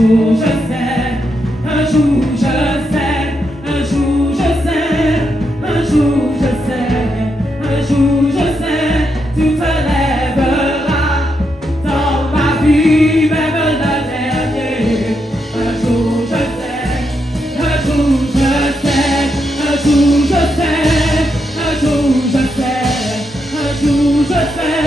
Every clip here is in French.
jour je sais, un jour je sais, un jour je sais, un jour je sais, un jour je sais, tu te lèveras dans ma vie, même le dernier. Un jour je sais, un jour je sais, un jour je sais, un jour je sais, un jour je sais,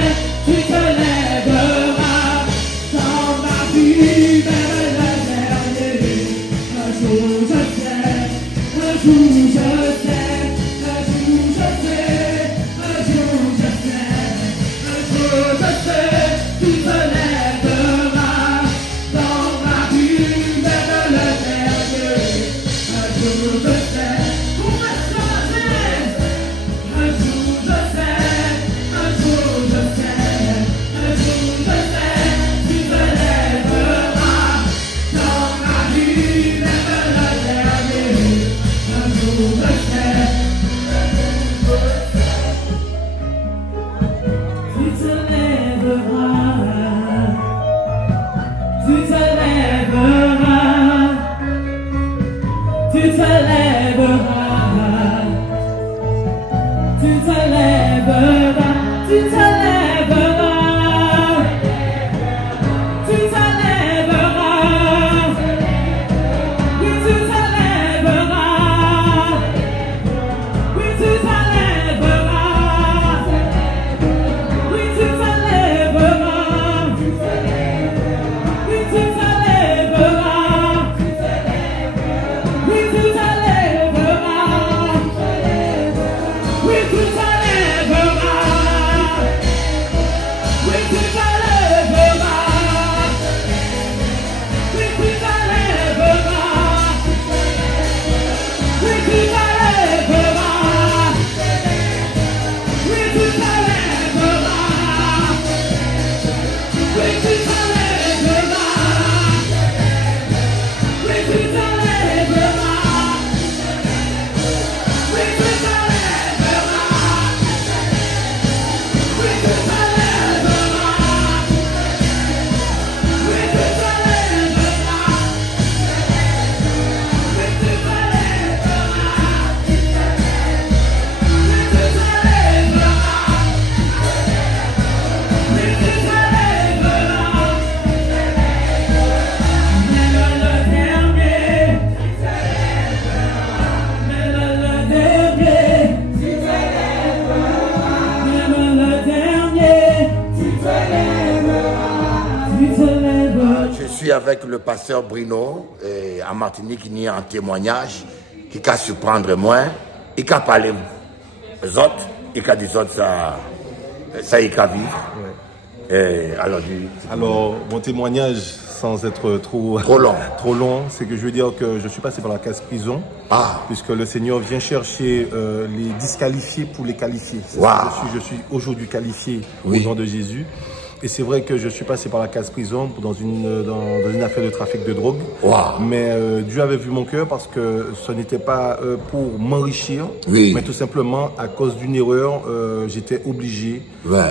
tu te lèveras dans ma vie, même le dernier. Un jour je sais, un jour je sais, un jour je sais, un jour je sais, un jour je sais, tu te lèveras dans ma vie, même le dernier. Un jour je sais, pour me changer. Un jour je sais, un jour je sais, un jour je sais, tu te lèveras dans ma vie, même le dernier. Un jour je sais, tu te lèveras, tu te lèveras, tu te lèveras, tu te lèveras, tu te lèveras, tu te lèveras, oui tu te lèveras, oui tu te lèveras, oui tu te lèveras, oui tu te lèveras, oui tu te lèveras, oui tu te lèveras, oui tu te lèveras, oui tu te Je suis avec le pasteur Bruno en Martinique, qui est en témoignage, qui va surprendre moi, il va parler aux autres, il va dire autres, ça il va vivre. Alors, mon témoignage, sans être trop long, c'est que je veux dire que je suis passé par la case prison, puisque le Seigneur vient chercher les disqualifiés pour les qualifier. Je suis aujourd'hui qualifié au nom de Jésus. Et c'est vrai que je suis passé par la case prison dans une affaire de trafic de drogue. Mais Dieu avait vu mon cœur parce que ce n'était pas pour m'enrichir, mais tout simplement à cause d'une erreur, j'étais obligé,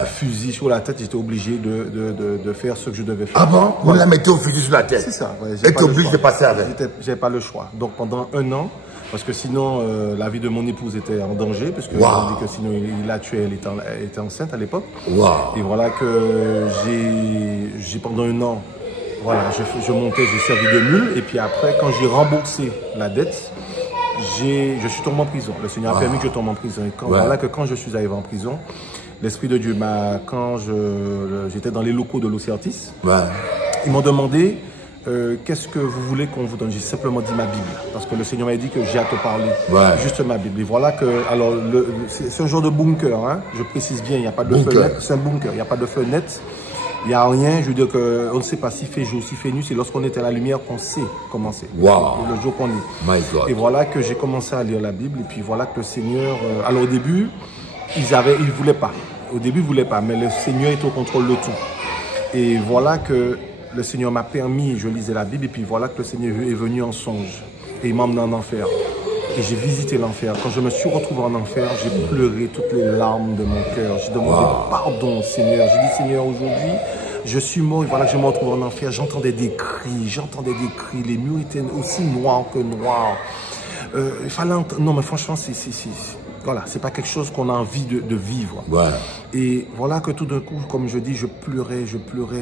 fusil sur la tête, j'étais obligé de faire ce que je devais faire. Ah bon? On l'a mis au fusil sur la tête? C'est ça. Et tu es obligé de passer avec? J'ai pas le choix. Donc pendant 1 an, parce que sinon la vie de mon épouse était en danger, parce que on dit que sinon il l'a tuée, elle était enceinte à l'époque. Et voilà que j'ai pendant 1 an, voilà, je montais, j'ai servi de mule, et puis après quand j'ai remboursé la dette, je suis tombé en prison. Le Seigneur a permis que je tombe en prison. Et voilà que quand je suis arrivé en prison, l'Esprit de Dieu m'a, quand j'étais dans les locaux de l'Ocertis, ils m'ont demandé qu'est-ce que vous voulez qu'on vous donne? J'ai simplement dit ma Bible, parce que le Seigneur m'a dit que j'ai à te parler, juste ma Bible. Et voilà que, alors, c'est un genre de bunker, hein, je précise bien, il n'y a pas de fenêtre, c'est un bunker, il n'y a pas de fenêtre, il n'y a rien, je veux dire qu'on ne sait pas s'il fait jour, s'il fait nuit, c'est lorsqu'on est à la lumière qu'on sait comment c'est, le jour qu'on est. Et voilà que j'ai commencé à lire la Bible, et puis voilà que le Seigneur, alors au début, ils ne voulaient pas, mais le Seigneur est au contrôle de tout. Et voilà que le Seigneur m'a permis, je lisais la Bible, et puis voilà que le Seigneur est venu en songe. Et il m'a emmené en enfer. Et j'ai visité l'enfer. Quand je me suis retrouvé en enfer, j'ai pleuré toutes les larmes de mon cœur. J'ai demandé pardon au Seigneur. J'ai dit, Seigneur, aujourd'hui, Je suis mort et voilà que je me retrouve en enfer. J'entendais des cris, les murs étaient aussi noirs que noirs. Il fallait non mais franchement voilà, c'est pas quelque chose qu'on a envie de vivre. Ouais. Et voilà que tout d'un coup, comme je dis, je pleurais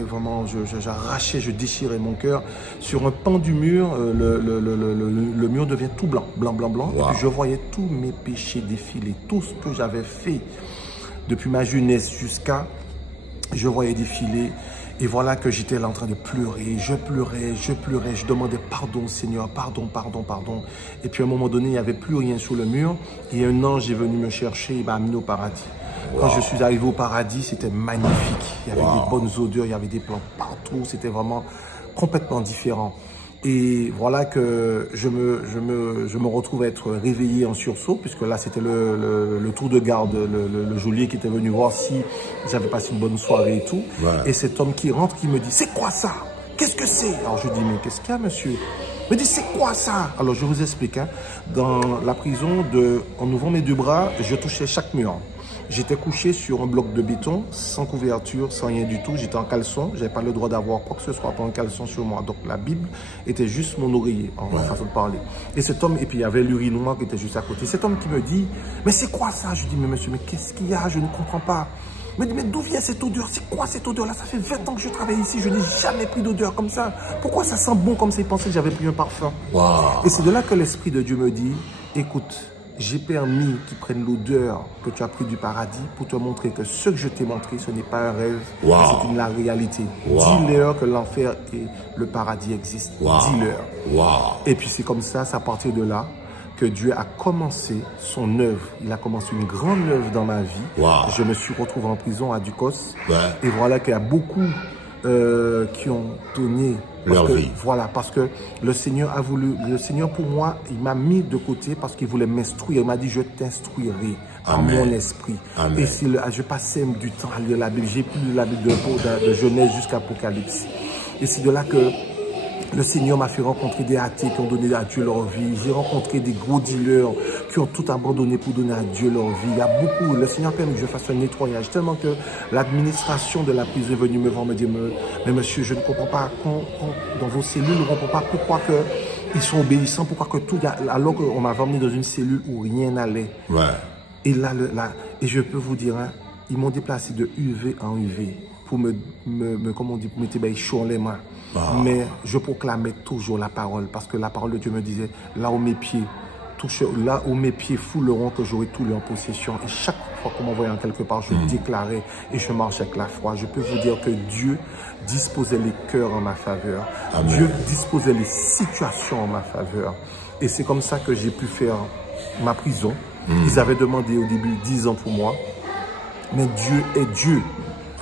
vraiment, j'arrachais, je déchirais mon cœur. Sur un pan du mur, le mur devient tout blanc. Wow. Et puis je voyais tous mes péchés défiler, tout ce que j'avais fait depuis ma jeunesse jusqu'à, je voyais défiler. Et voilà que j'étais là en train de pleurer, je pleurais, je demandais pardon Seigneur, pardon. Et puis à un moment donné, il n'y avait plus rien sur le mur. Et un ange est venu me chercher, il m'a amené au paradis. Wow. Quand je suis arrivé au paradis, c'était magnifique. Il y avait des bonnes odeurs, il y avait des plantes partout, c'était vraiment complètement différent. Et voilà que je me retrouve à être réveillé en sursaut, puisque là c'était le tour de garde, le geôlier qui était venu voir si j'avais passé une bonne soirée et tout. Ouais. Et cet homme qui rentre, qui me dit « C'est quoi ça? Qu'est-ce que c'est ?» Alors je dis « Mais qu'est-ce qu'il y a, monsieur ?» Il me dit « C'est quoi ça ?» Alors je vous explique, hein, dans la prison, en ouvrant mes deux bras, je touchais chaque mur. J'étais couché sur un bloc de béton, sans couverture, sans rien du tout. J'étais en caleçon. Je n'avais pas le droit d'avoir quoi que ce soit, pas un caleçon sur moi. Donc la Bible était juste mon oreiller, en façon de parler. Et cet homme, et puis il y avait l'urinoir qui était juste à côté. Cet homme qui me dit, mais c'est quoi ça? Je dis, mais monsieur, mais qu'est-ce qu'il y a? Je ne comprends pas. Il me dit, mais d'où vient cette odeur? C'est quoi cette odeur-là? Ça fait 20 ans que je travaille ici. Je n'ai jamais pris d'odeur comme ça. Pourquoi ça sent bon comme ça? Il pensait que j'avais pris un parfum. Wow. Et c'est de là que l'Esprit de Dieu me dit, écoute, j'ai permis qu'ils prennent l'odeur que tu as pris du paradis pour te montrer que ce que je t'ai montré, ce n'est pas un rêve, c'est la réalité. Dis-leur que l'enfer et le paradis existent. Dis-leur. Et puis c'est comme ça, c'est à partir de là que Dieu a commencé son œuvre. Il a commencé une grande œuvre dans ma vie. Je me suis retrouvé en prison à Ducos. Et voilà qu'il y a beaucoup qui ont donné leur vie. Voilà, parce que le Seigneur a voulu, le Seigneur pour moi, il m'a mis de côté parce qu'il voulait m'instruire. Il m'a dit, je t'instruirai en mon esprit. Amen. Et si je passais du temps à lire la Bible, j'ai pu lire la Bible de Genèse jusqu'à Apocalypse. Et c'est de là que le Seigneur m'a fait rencontrer des athées qui ont donné à Dieu leur vie. J'ai rencontré des gros dealers qui ont tout abandonné pour donner à Dieu leur vie. Il y a beaucoup. Le Seigneur a permis que je fasse un nettoyage. Tellement que l'administration de la prison est venue me voir, me dire, mais monsieur, je ne comprends pas, dans vos cellules, je ne comprends pas pourquoi ils sont obéissants, pourquoi que tout, alors qu'on m'avait emmené dans une cellule où rien n'allait. Et là, et je peux vous dire, hein, ils m'ont déplacé de UV en UV pour comment on dit, pour mettre chaud les mains. Mais je proclamais toujours la parole, parce que la parole de Dieu me disait, là où mes pieds fouleront, que j'aurai tout en possession. Et chaque fois qu'on m'envoyait en quelque part, je déclarais et je marchais avec la foi. Je peux vous dire que Dieu disposait les cœurs en ma faveur. Amen. Dieu disposait les situations en ma faveur. Et c'est comme ça que j'ai pu faire ma prison. Ils avaient demandé au début 10 ans pour moi. Mais Dieu est Dieu.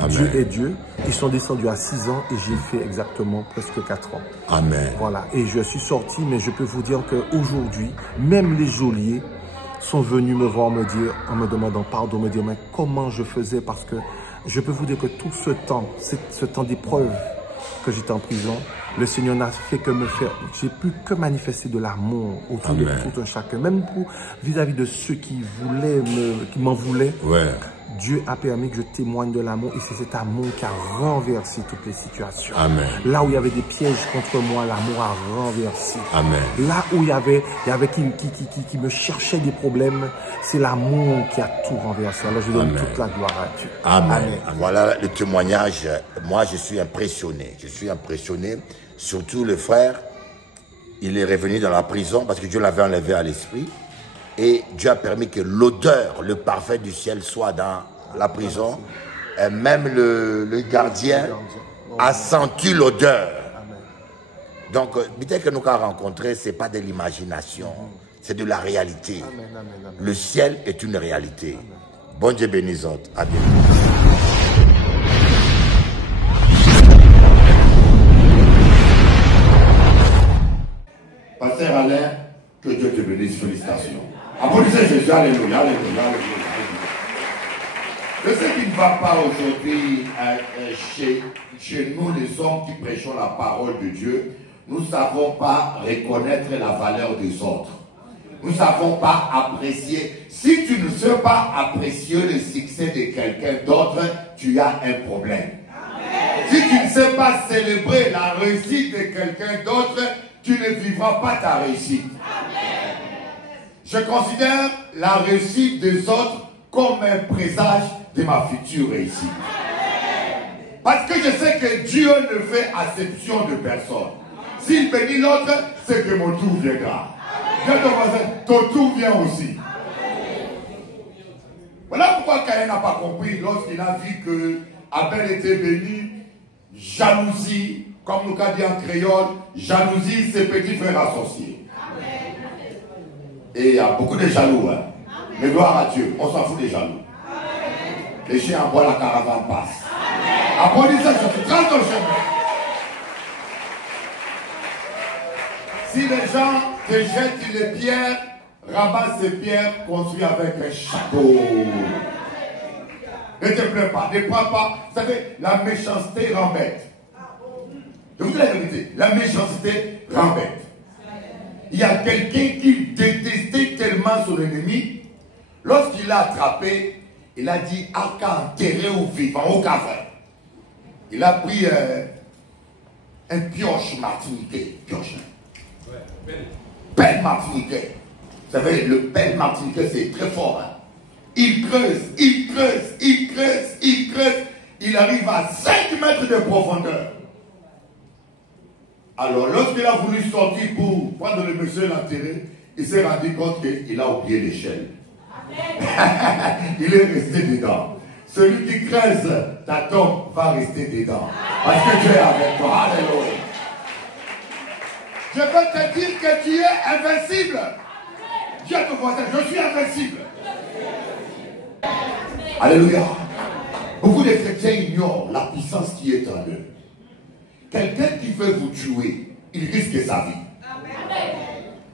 Amen. Dieu est Dieu. Ils sont descendus à 6 ans et j'ai fait exactement presque 4 ans. Amen. Voilà. Et je suis sorti, mais je peux vous dire qu'aujourd'hui, même les geôliers sont venus me voir, me dire, en me demandant pardon, me dire, mais comment je faisais? Parce que je peux vous dire que tout ce temps, ce temps d'épreuve que j'étais en prison, le Seigneur n'a fait que me faire, j'ai pu que manifester de l'amour autour de tout un chacun, même vis-à-vis de ceux qui m'en voulaient. Dieu a permis que je témoigne de l'amour et c'est cet amour qui a renversé toutes les situations. Amen. Là où il y avait des pièges contre moi, l'amour a renversé. Amen. Là où il y avait qui me cherchait des problèmes, c'est l'amour qui a tout renversé. Alors je donne toute la gloire à Dieu. Amen. Amen. Voilà le témoignage. Moi, je suis impressionné. Je suis impressionné. Surtout le frère, il est revenu dans la prison parce que Dieu l'avait enlevé à l'esprit. Et Dieu a permis que l'odeur, le parfum du ciel soit dans la prison. Et même le gardien a senti l'odeur. Donc, peut-être que nous avons rencontré, ce n'est pas de l'imagination, c'est de la réalité. Le ciel est une réalité. Bon Dieu bénisse. À bientôt. Pasteur Alain, que Dieu te bénisse, félicitations. Applaudissez Jésus, alléluia, alléluia, alléluia. Je sais qu'il ne va pas aujourd'hui chez nous, les hommes qui prêchons la parole de Dieu, nous ne savons pas reconnaître la valeur des autres. Nous ne savons pas apprécier. Si tu ne sais pas apprécier le succès de quelqu'un d'autre, tu as un problème. Si tu ne sais pas célébrer la réussite de quelqu'un d'autre, tu ne vivras pas ta réussite. Je considère la réussite des autres comme un présage de ma future réussite. Parce que je sais que Dieu ne fait acception de personne. S'il bénit l'autre, c'est que mon tour viendra. Ton tour vient aussi. Voilà pourquoi Caïn n'a pas compris lorsqu'il a vu que Abel était béni. Jalousie, comme nous l'a dit en créole, jalousie, ses petits frères associés. Et il y a beaucoup de jaloux. Hein. Mais gloire à Dieu, on s'en fout des jaloux. Les chiens aboient, la caravane passe. Applaudissez, je suis trace dans le chemin. Si les gens te jettent les pierres, ramasse ces pierres, construis avec un château. Ne te plains pas, ne prends pas. Vous savez, la méchanceté rend bête. Je vous dis la vérité, la méchanceté rend bête. Il y a quelqu'un qui détestait tellement son ennemi, lorsqu'il l'a attrapé, il a dit, à qu'à enterrer au vivant, au café. Il a pris un pioche martiniquais, pioche. Pelle martiniquais. Vous savez, le pelle martiniquais, c'est très fort. Hein? Il creuse, il creuse, il creuse, il creuse. Il arrive à 5 mètres de profondeur. Alors, lorsqu'il a voulu sortir pour prendre le monsieur et l'enterrer, il s'est rendu compte qu'il a oublié l'échelle. Il est resté dedans. Celui qui creuse ta tombe va rester dedans. Parce que Dieu est avec toi. Alléluia. Je veux te dire que tu es invincible. Dieu te voit, je suis invincible. Alléluia. Beaucoup de chrétiens ignorent la puissance qui est en eux. Quelqu'un qui veut vous tuer, il risque sa vie.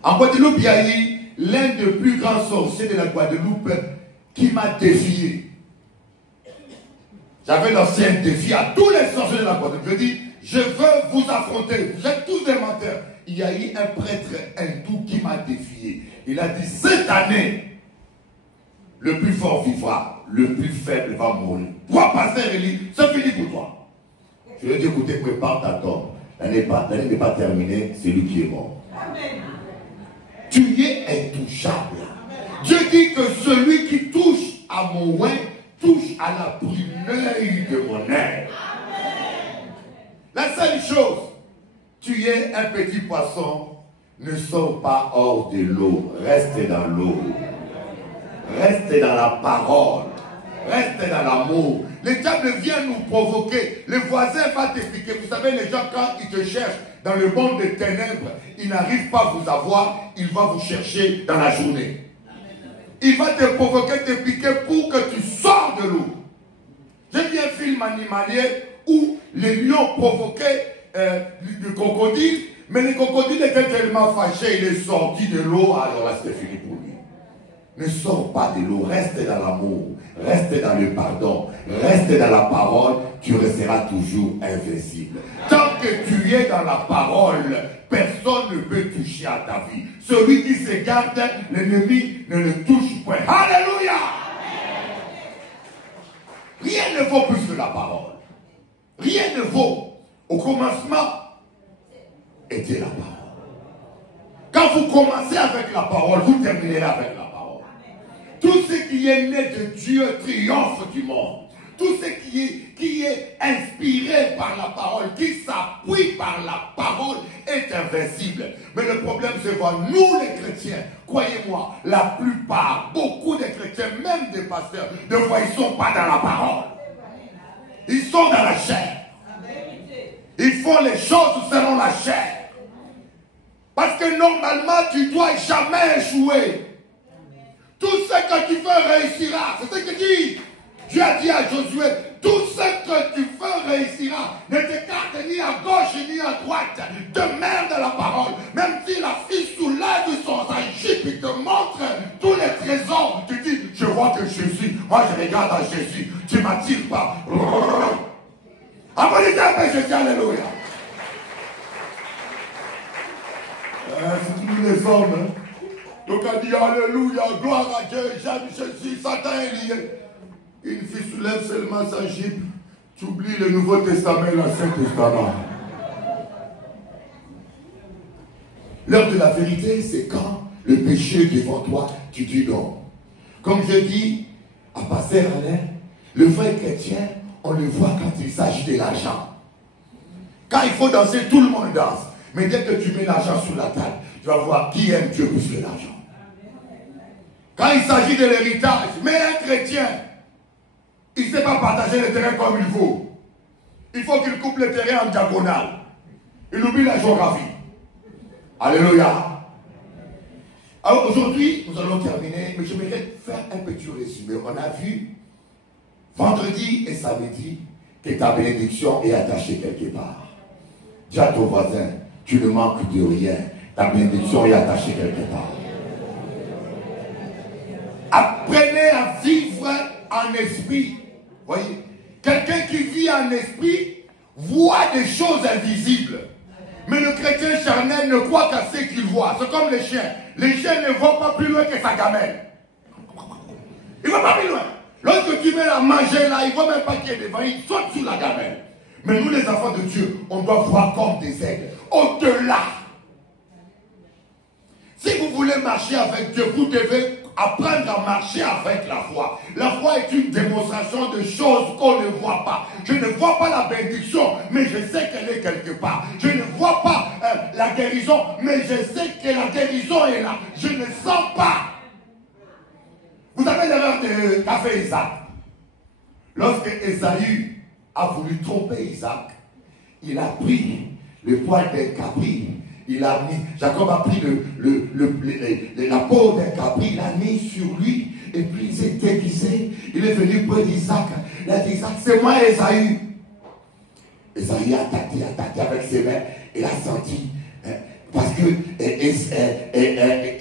En Guadeloupe, il y a eu l'un des plus grands sorciers de la Guadeloupe qui m'a défié. J'avais lancé un défi à tous les sorciers de la Guadeloupe. Je dis, je veux vous affronter. Vous êtes tous des menteurs. Il y a eu un prêtre hindou qui m'a défié. Il a dit, cette année, le plus fort vivra, le plus faible va mourir. Toi, pasteur Élie, c'est fini pour toi. Je lui ai dit, écoutez, prépare ta tombe. L'année n'est pas terminée, c'est lui qui est mort. Amen. Tu es intouchable. Amen. Dieu dit que celui qui touche à mon oin, touche à la bruneuil de mon œil. La seule chose, tu es un petit poisson, ne sors pas hors de l'eau, reste dans l'eau. Reste dans la parole. Reste dans l'amour. Le diable vient nous provoquer. Le voisin va te piquer. Vous savez, les gens, quand ils te cherchent dans le monde des ténèbres, ils n'arrivent pas à vous avoir. Il va vous chercher dans la journée. Il va te provoquer, te piquer pour que tu sors de l'eau. J'ai vu un film animalier où les lions provoquaient le crocodile, mais le crocodile était tellement fâché, il est sorti de l'eau, alors là c'était fini pour lui. Ne sors pas de l'eau, reste dans l'amour, reste dans le pardon, reste dans la parole, tu resteras toujours invincible. Tant que tu es dans la parole, personne ne peut toucher à ta vie. Celui qui se garde, l'ennemi ne le touche point. Alléluia! Rien ne vaut plus que la parole. Rien ne vaut. Au commencement, était la parole. Quand vous commencez avec la parole, vous terminerez avec la parole. Tout ce qui est né de Dieu triomphe du monde. Tout ce qui est inspiré par la parole, qui s'appuie par la parole, est invincible. Mais le problème, c'est que nous les chrétiens, croyez-moi, la plupart, beaucoup de chrétiens, même des pasteurs, de fois, ils ne sont pas dans la parole. Ils sont dans la chair. Ils font les choses selon la chair. Parce que normalement, tu ne dois jamais échouer. Tout ce que tu fais réussira. C'est ce que dit. Dieu a dit à Josué, tout ce que tu fais réussira. Ne t'écarte ni à gauche ni à droite. Demeure dans la parole. Même si la fille soulève son jupe, il te montre tous les trésors. Tu dis, je vois que Jésus, moi je regarde à Jésus. Tu ne m'attires pas. Applaudissez Jésus, alléluia. C'est tous les hommes. Hein? Donc on dit alléluia, gloire à Dieu, j'aime Jésus, Satan est lié. Une fille soulève seulement sa jupe. Tu oublies le Nouveau Testament et l'Ancien Testament. L'heure de la vérité, c'est quand le péché est devant toi, tu dis non. Comme je dis à Pasteur Alain, le vrai chrétien, on le voit quand il s'agit de l'argent. Quand il faut danser, tout le monde danse. Mais dès que tu mets l'argent sur la table, tu vas voir qui aime Dieu plus que l'argent. Quand il s'agit de l'héritage, mais un chrétien, il ne sait pas partager le terrain comme il faut. Il faut qu'il coupe le terrain en diagonale. Il oublie la géographie. Alléluia. Alors aujourd'hui, nous allons terminer, mais je voudrais faire un petit résumé. On a vu vendredi et samedi que ta bénédiction est attachée quelque part. Dis à ton voisin, tu ne manques de rien. Ta bénédiction est attachée quelque part. Apprenez à vivre en esprit. Voyez, quelqu'un qui vit en esprit voit des choses invisibles. Mais le chrétien charnel ne croit qu'à ce qu'il voit. C'est comme les chiens. Les chiens ne vont pas plus loin que sa gamelle. Il ne va pas plus loin. Lorsque tu mets la manger là, il ne voit même pas qu'il est devant. Il saute sur la gamelle. Mais nous les enfants de Dieu, on doit voir comme des aigles. Au-delà. Si vous voulez marcher avec Dieu, vous devez apprendre à marcher avec la foi. La foi est une démonstration de choses qu'on ne voit pas. Je ne vois pas la bénédiction, mais je sais qu'elle est quelque part. Je ne vois pas la guérison, mais je sais que la guérison est là. Je ne sens pas. Vous avez l'erreur qu'a fait Isaac. Lorsque Ésaü a voulu tromper Isaac, il a pris le poil d'un capri. Il a mis, Jacob a pris la peau d'un capri, il l'a mis sur lui, et puis il s'est déguisé. Il est venu près d'Isaac. Il a dit, Isaac, c'est moi Ésaü. Ésaü a attaqué avec ses mains. Il a senti, parce que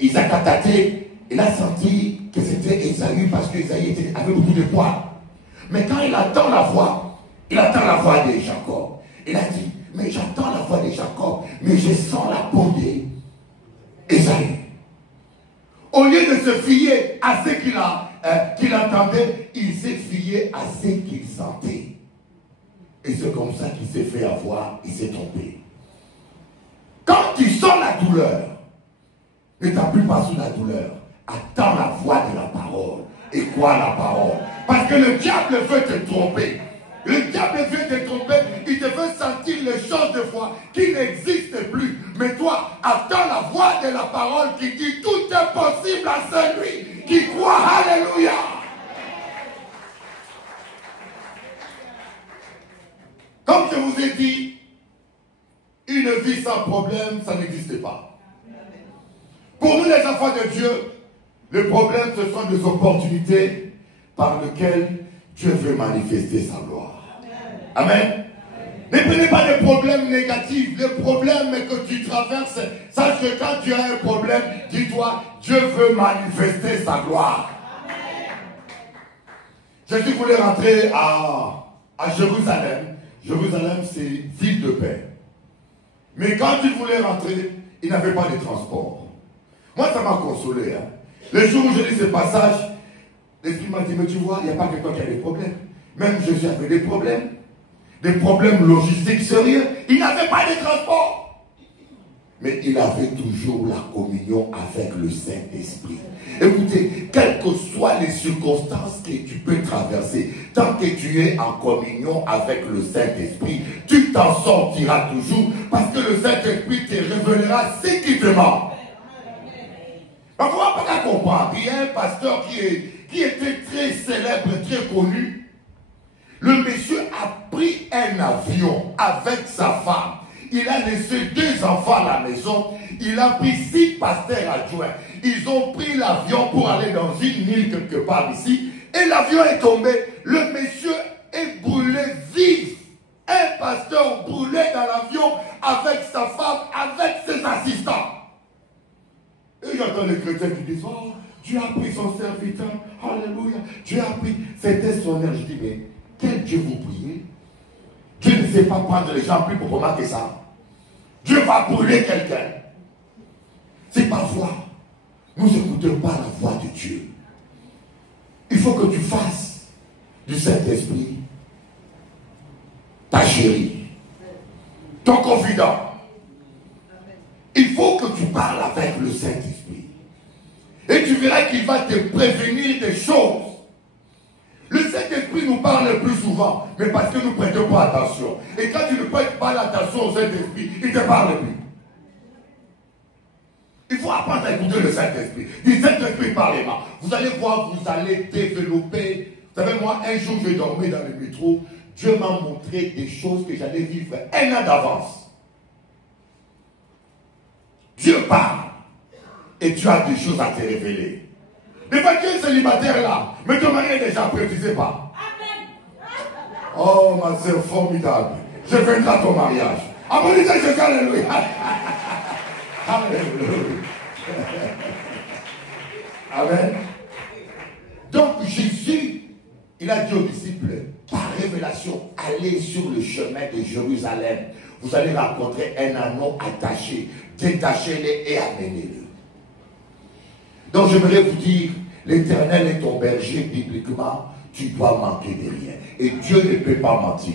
Isaac a attaqué, il a senti que c'était Ésaü, parce que Ésaü avait beaucoup de poids. Mais quand il attend la voix de Jacob, il a dit, mais j'entends la voix de Jacob, mais je sens la peau d'Ésaü. Au lieu de se fier à ce qu'il entendait, il s'est fié à ce qu'il sentait. Et c'est comme ça qu'il s'est fait avoir, il s'est trompé. Quand tu sens la douleur, ne t'appuie pas sur la douleur. Attends la voix de la parole. Et quoi la parole? Parce que le diable veut te tromper. Le diable veut te tromper, il te fait sentir les choses de foi qui n'existent plus. Mais toi, attends la voix de la parole qui dit tout est possible à celui qui croit. Alléluia. Comme je vous ai dit, une vie sans problème, ça n'existe pas. Pour nous les enfants de Dieu, le problème ce sont des opportunités par lesquelles Dieu veut manifester sa gloire. Amen. Ne prenez pas de problèmes négatifs. Le problème que tu traverses, sache que quand tu as un problème, dis-toi, Dieu veut manifester sa gloire. Jésus voulait rentrer à Jérusalem. Jérusalem, c'est ville de paix. Mais quand il voulait rentrer, il n'avait pas de transport. Moi, ça m'a consolé. Le jour où je lis ce passage, l'Esprit m'a dit, mais tu vois, il n'y a pas quelqu'un qui a des problèmes. Même Jésus avait des problèmes logistiques sérieux. Il n'avait pas de transport. Mais il avait toujours la communion avec le Saint-Esprit. Écoutez, quelles que soient les circonstances que tu peux traverser, tant que tu es en communion avec le Saint-Esprit, tu t'en sortiras toujours parce que le Saint-Esprit te révélera ce qui te manque. On ne va pas comprendre. Il y a un pasteur qui était très célèbre, très connu. Le monsieur a pris un avion avec sa femme. Il a laissé 2 enfants à la maison. Il a pris 6 pasteurs adjoints. Ils ont pris l'avion pour aller dans une île quelque part ici. Et l'avion est tombé. Le monsieur est brûlé vif. Un pasteur brûlé dans l'avion avec sa femme, avec ses assistants. Et j'entends les chrétiens qui disent, oh, Dieu a pris son serviteur. Alléluia. Dieu a pris. C'était son âge. Je dis, mais quel Dieu vous priez? Dieu ne sait pas prendre les gens plus pour remarquer ça. Dieu va brûler quelqu'un. C'est parfois, nous n'écoutons pas la voix de Dieu. Il faut que tu fasses du Saint-Esprit ta chérie, ton confident. Il faut que tu parles avec le Saint-Esprit. Et tu verras qu'il va te prévenir des choses. Le Saint-Esprit nous parle le plus souvent, mais parce que nous ne prêtons pas attention. Et quand tu ne prêtes pas l'attention au Saint-Esprit, il ne te parle plus. Il faut apprendre à écouter le Saint-Esprit. Du Saint-Esprit, parlez-moi. Vous allez voir, vous allez développer. Vous savez, moi, un jour, je dormais dans le métro. Dieu m'a montré des choses que j'allais vivre 1 an d'avance. Dieu parle. Et tu as des choses à te révéler. Mais pas tu es célibataire là, mais ton mari est déjà prêt, tu ne sais pas. Oh, ma soeur, formidable. Je viendrai à ton mariage. Après, je alléluia. Alléluia. Amen. Donc, Jésus, il a dit aux disciples, par révélation, allez sur le chemin de Jérusalem. Vous allez rencontrer un anneau attaché. Détachez-le et amenez-le. Donc, j'aimerais vous dire, l'Éternel est ton berger bibliquement, tu dois manquer de rien. Et Dieu ne peut pas mentir.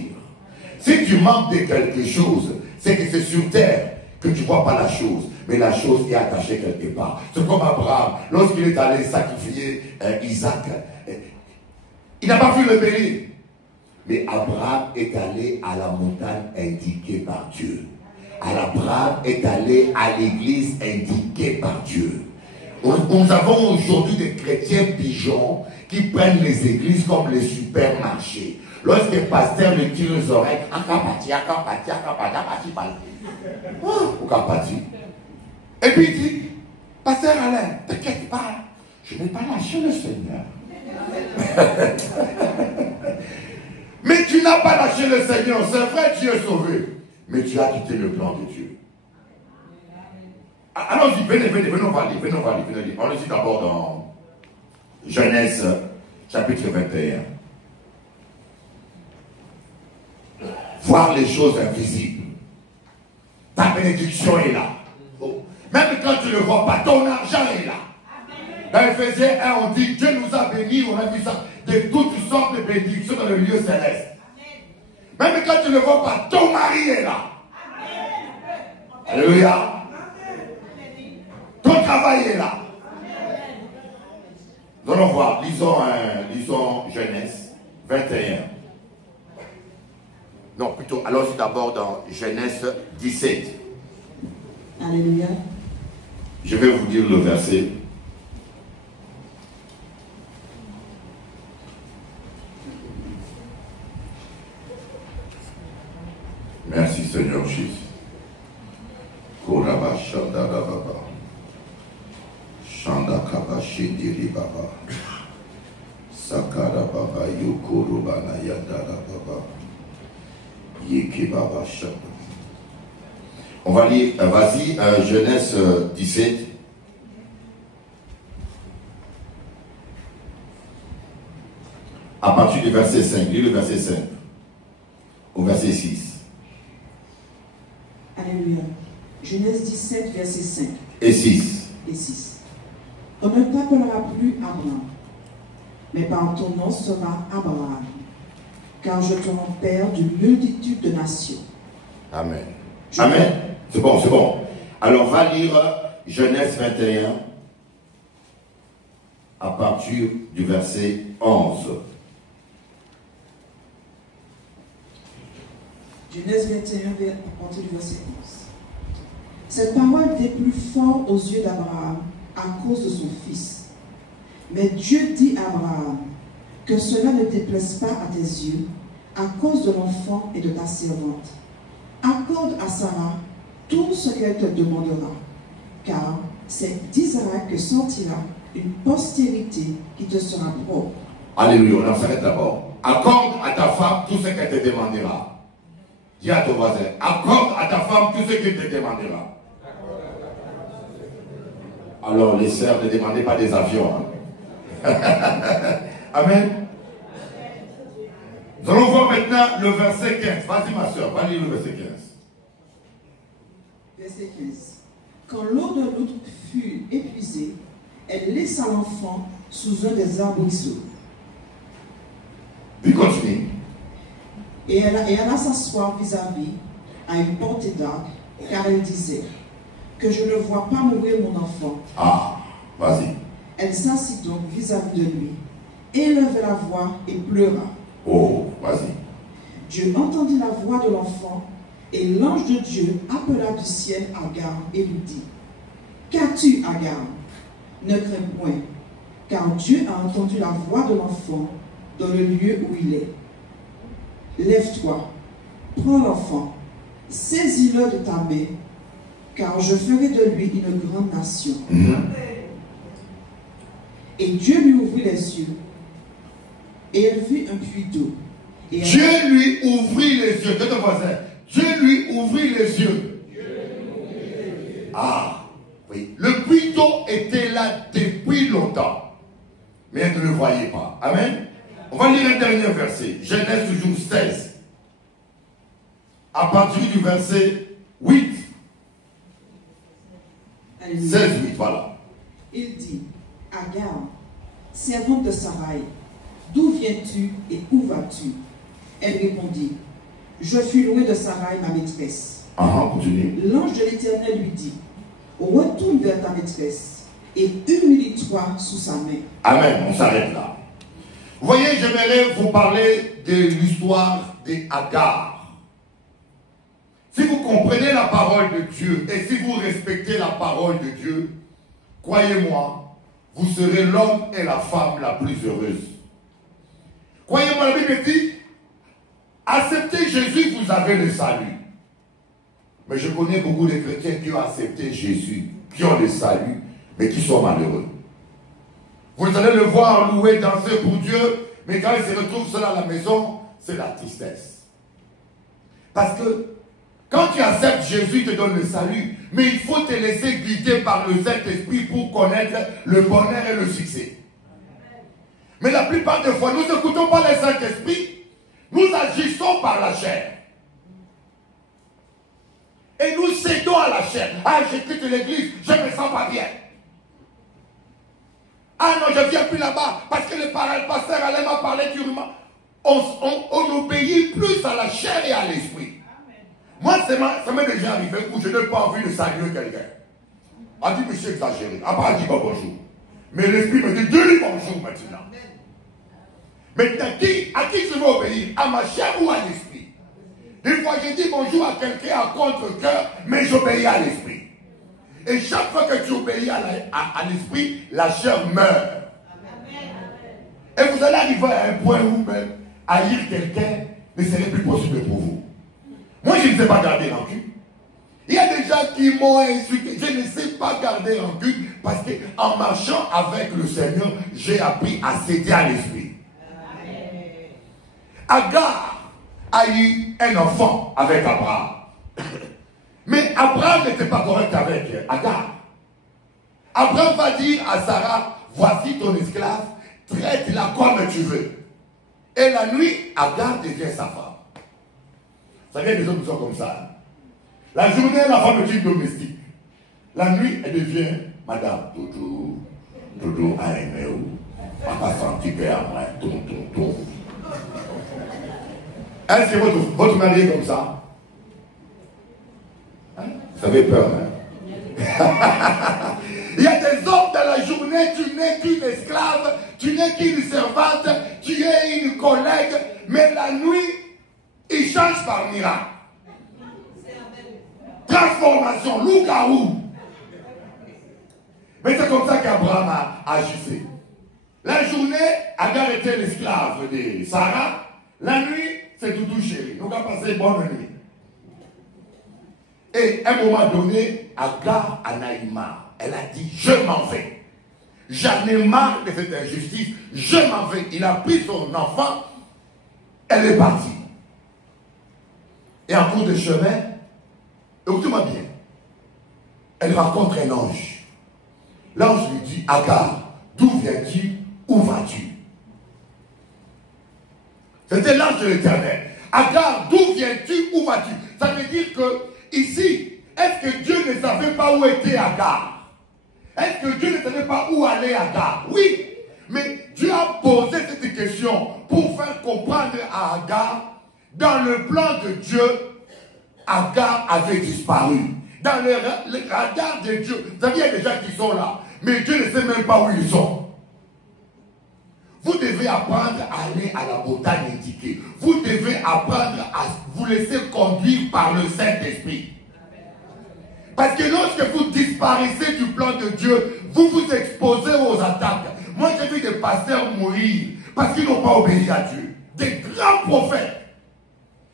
Si tu manques de quelque chose, c'est que c'est sur terre que tu ne vois pas la chose. Mais la chose est attachée quelque part. C'est comme Abraham, lorsqu'il est allé sacrifier Isaac, il n'a pas vu le bénir. Mais Abraham est allé à la montagne indiquée par Dieu. Abraham est allé à l'église indiquée par Dieu. Nous avons aujourd'hui des chrétiens pigeons qui prennent les églises comme les supermarchés. Lorsque le pasteur lui tire les oreilles, et puis il dit, pasteur Alain, t'inquiète pas, je ne vais pas lâcher le Seigneur. Mais tu n'as pas lâché le Seigneur, c'est vrai, tu es sauvé. Mais tu as quitté le plan de Dieu. Allons-y, venez, on va lire. On lit d'abord dans Genèse, chapitre 21. Voir les choses invisibles. Ta bénédiction est là. Même quand tu ne le vois pas, ton argent est là. Dans Ephésiens 1, on dit, Dieu nous a bénis, on a vu ça, de toutes sortes de bénédictions dans le lieu céleste. Même quand tu ne le vois pas, ton mari est là. Alléluia. Ton travail est là. Nous allons voir, lisons Genèse 21. Non, plutôt, allons-y d'abord dans Genèse 17. Alléluia. Je vais vous dire le verset. Merci Seigneur Jésus. Koraba Shanda Baba. Shanda Kaba Shindiri Baba. Sakara Baba Yukurubana Yandara Baba. Yiki Baba Shanda. On va lire, vas-y, Genèse 17. À partir du verset 5, lis le verset 5 au verset 6. Alléluia. Genèse 17, verset 5. Et 6. Et 6. On ne t'appellera plus Abraham, mais par ton nom sera Abraham, car je te rends père d'une multitude de nations. Amen. Amen. C'est bon, c'est bon. Alors, va lire Genèse 21 à partir du verset 11. Genèse 21, à partir du verset 11. Cette parole était plus forte aux yeux d'Abraham à cause de son fils. Mais Dieu dit à Abraham, que cela ne déplaise pas à tes yeux à cause de l'enfant et de ta servante. Accorde à Sarah tout ce qu'elle te demandera, car c'est d'Isaac que sortira une postérité qui te sera propre. Alléluia, on en s'arrête d'abord. Accorde à ta femme tout ce qu'elle te demandera. Dis à ton voisin, accorde à ta femme tout ce qu'elle te demandera. Alors les sœurs, ne demandez pas des avions. Hein. Amen. Nous allons voir maintenant le verset 15. Vas-y ma soeur, va lire le verset 15. Verset 15. Quand l'eau de l'outre fut épuisée, elle laissa l'enfant sous un des arbrisseaux. Puis continue. Et elle alla s'asseoir vis-à-vis à une portée d'arc, car elle disait que je ne vois pas mourir mon enfant. Ah, vas-y. Elle s'assit donc vis-à-vis de lui, éleva la voix et pleura. Oh, vas-y. Dieu entendit la voix de l'enfant, et l'ange de Dieu appela du ciel Agar et lui dit, qu'as-tu, Agar? Ne crains point, car Dieu a entendu la voix de l'enfant dans le lieu où il est. Lève-toi, prends l'enfant, saisis-le de ta main, car je ferai de lui une grande nation. Et Dieu lui ouvrit les yeux, et elle vit un puits d'eau. Dieu lui ouvrit les yeux. Dieu te voisin. Dieu lui ouvrit les yeux. Ah, oui. Le puits d'eau était là depuis longtemps, mais elle ne le voyait pas. Amen. On va lire un dernier verset. Genèse toujours 16. À partir du verset 8. 16, 8, voilà. Il dit, Agar, servante de Sarai, d'où viens-tu et où vas-tu? Elle répondit, je suis loin de Sarai, ma maîtresse. Continue. L'ange de l'Éternel lui dit, retourne vers ta maîtresse et humilie-toi sous sa main. Amen, on s'arrête là. Vous voyez, j'aimerais vous parler de l'histoire d'Agar. Si vous comprenez la parole de Dieu et si vous respectez la parole de Dieu, croyez-moi, vous serez l'homme et la femme la plus heureuse. Croyez-moi, la Bible dit, acceptez Jésus, vous avez le salut. Mais je connais beaucoup de chrétiens qui ont accepté Jésus, qui ont le salut, mais qui sont malheureux. Vous allez le voir louer, danser pour Dieu, mais quand il se retrouve seul à la maison, c'est la tristesse. Parce que quand tu acceptes Jésus, il te donne le salut, mais il faut te laisser guider par le Saint-Esprit pour connaître le bonheur et le succès. Mais la plupart des fois, nous n'écoutons pas le Saint-Esprit, nous agissons par la chair. Et nous cédons à la chair. Ah, j'ai quitté l'église, je ne me sens pas bien. Ah non, je ne viens plus là-bas parce que le pasteur allait m'a parler durement. On obéit plus à la chair et à l'esprit. Moi, ça m'est déjà arrivé où je n'ai pas envie de saluer quelqu'un. A dit, monsieur exagéré. Après, elle dit bon, bonjour. Mais l'esprit me dit, dis-lui bonjour maintenant. Maintenant, à qui je vais obéir? À ma chair ou à l'esprit? Des fois, je dis bonjour à quelqu'un à contre-cœur, mais j'obéis à l'esprit. Et chaque fois que tu obéis à l'esprit, la chair meurt. Et vous allez arriver à un point où même haïr quelqu'un ne serait plus possible pour vous. Moi, je ne sais pas garder rancune. Il y a des gens qui m'ont insulté. Je ne sais pas garder rancune parce qu'en marchant avec le Seigneur, j'ai appris à céder à l'esprit. Agar a eu un enfant avec Abraham. Mais Abraham n'était pas correct avec Agar. Abraham va dire à Sarah, voici ton esclave, traite-la comme tu veux. Et la nuit, Agar devient sa femme. Vous savez, les hommes sont comme ça. La journée, la femme est une domestique. La nuit, elle devient Madame Doudou. Doudou a aimé où? Papa senti que à moi, ton. Est-ce que votre mari est comme ça? Hein? Vous avez peur, hein? Il y a des hommes dans la journée, tu n'es qu'une esclave, tu n'es qu'une servante, tu es une collègue, mais la nuit, il change par miracle. Transformation, loup-garou. Mais c'est comme ça qu'Abraham a agissé. La journée, Agar était l'esclave de Sarah. La nuit, c'est Doudou chéri. Nous avons passé bonne nuit. Et à un moment donné, Agar en a eu marre. Elle a dit, je m'en vais. J'en ai marre de cette injustice. Je m'en vais. Il a pris son enfant. Elle est partie. Et en cours de chemin, écoutez-moi bien, elle rencontre un ange. L'ange lui dit, Agar, d'où viens-tu? Où vas-tu? C'était l'ange de l'Éternel. Agar, d'où viens-tu? Où vas-tu? Ça veut dire que ici, est-ce que Dieu ne savait pas où était Agar? Est-ce que Dieu ne savait pas où allait Agar? Oui, mais Dieu a posé cette question pour faire comprendre à Agar Dans le plan de Dieu, Agar avait disparu. Dans le radar de Dieu, vous savez, il y a des gens qui sont là, mais Dieu ne sait même pas où ils sont. Vous devez apprendre à aller à la montagne indiquée. Vous devez apprendre à vous laisser conduire par le Saint-Esprit. Parce que lorsque vous disparaissez du plan de Dieu, vous vous exposez aux attaques. Moi, j'ai vu des pasteurs mourir parce qu'ils n'ont pas obéi à Dieu. Des grands prophètes.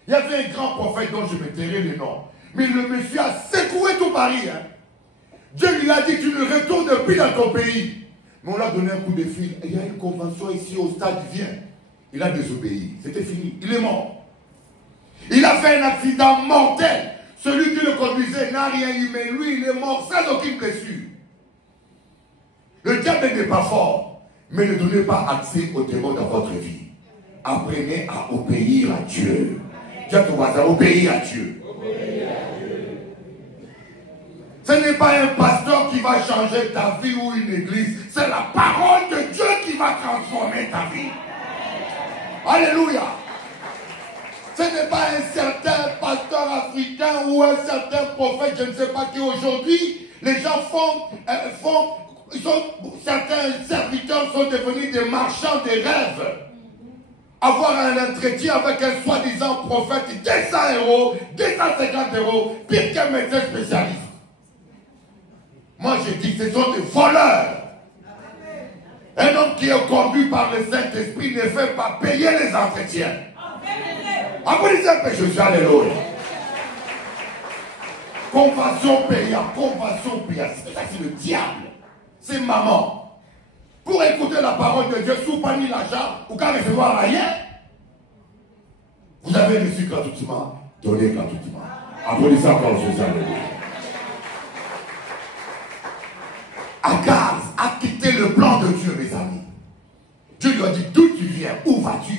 Il y avait un grand prophète dont je me tairai le nom. Mais le monsieur a secoué tout Paris. Hein. Dieu lui a dit, tu ne retournes plus dans ton pays. Mais on l'a donné un coup de fil. Il y a une convention ici au stade, viens. Il a désobéi. C'était fini. Il est mort. Il a fait un accident mortel. Celui qui le conduisait n'a rien eu, mais lui, il est mort sans aucune blessure. Le diable n'est pas fort, mais ne donnez pas accès au démon dans votre vie. Apprenez à obéir à Dieu. Dieu te voit à obéir à Dieu. Ce n'est pas un pasteur qui va changer ta vie ou une église. C'est la parole de Dieu qui va transformer ta vie. Alléluia. Ce n'est pas un certain pasteur africain ou un certain prophète, je ne sais pas qui aujourd'hui, les gens certains serviteurs sont devenus des marchands des rêves. Avoir un entretien avec un soi-disant prophète, 200 €, 250 €, pire qu'un médecin spécialiste. Moi je dis que ce sont des voleurs. Un homme qui est conduit par le Saint-Esprit ne fait pas payer les entretiens. Applaudissez un peu Jésus, alléluia. Convention payante, convention payante. Ça c'est le diable. C'est maman. Pour écouter la parole de Dieu, si vous n'avez pas mis l'argent, ou qu'à recevoir rien, vous avez reçu gratuitement, donnez gratuitement. Applaudissez encore Jésus, alléluia. Agar a quitté le plan de Dieu, mes amis. Dieu lui a dit, d'où tu viens, où vas-tu?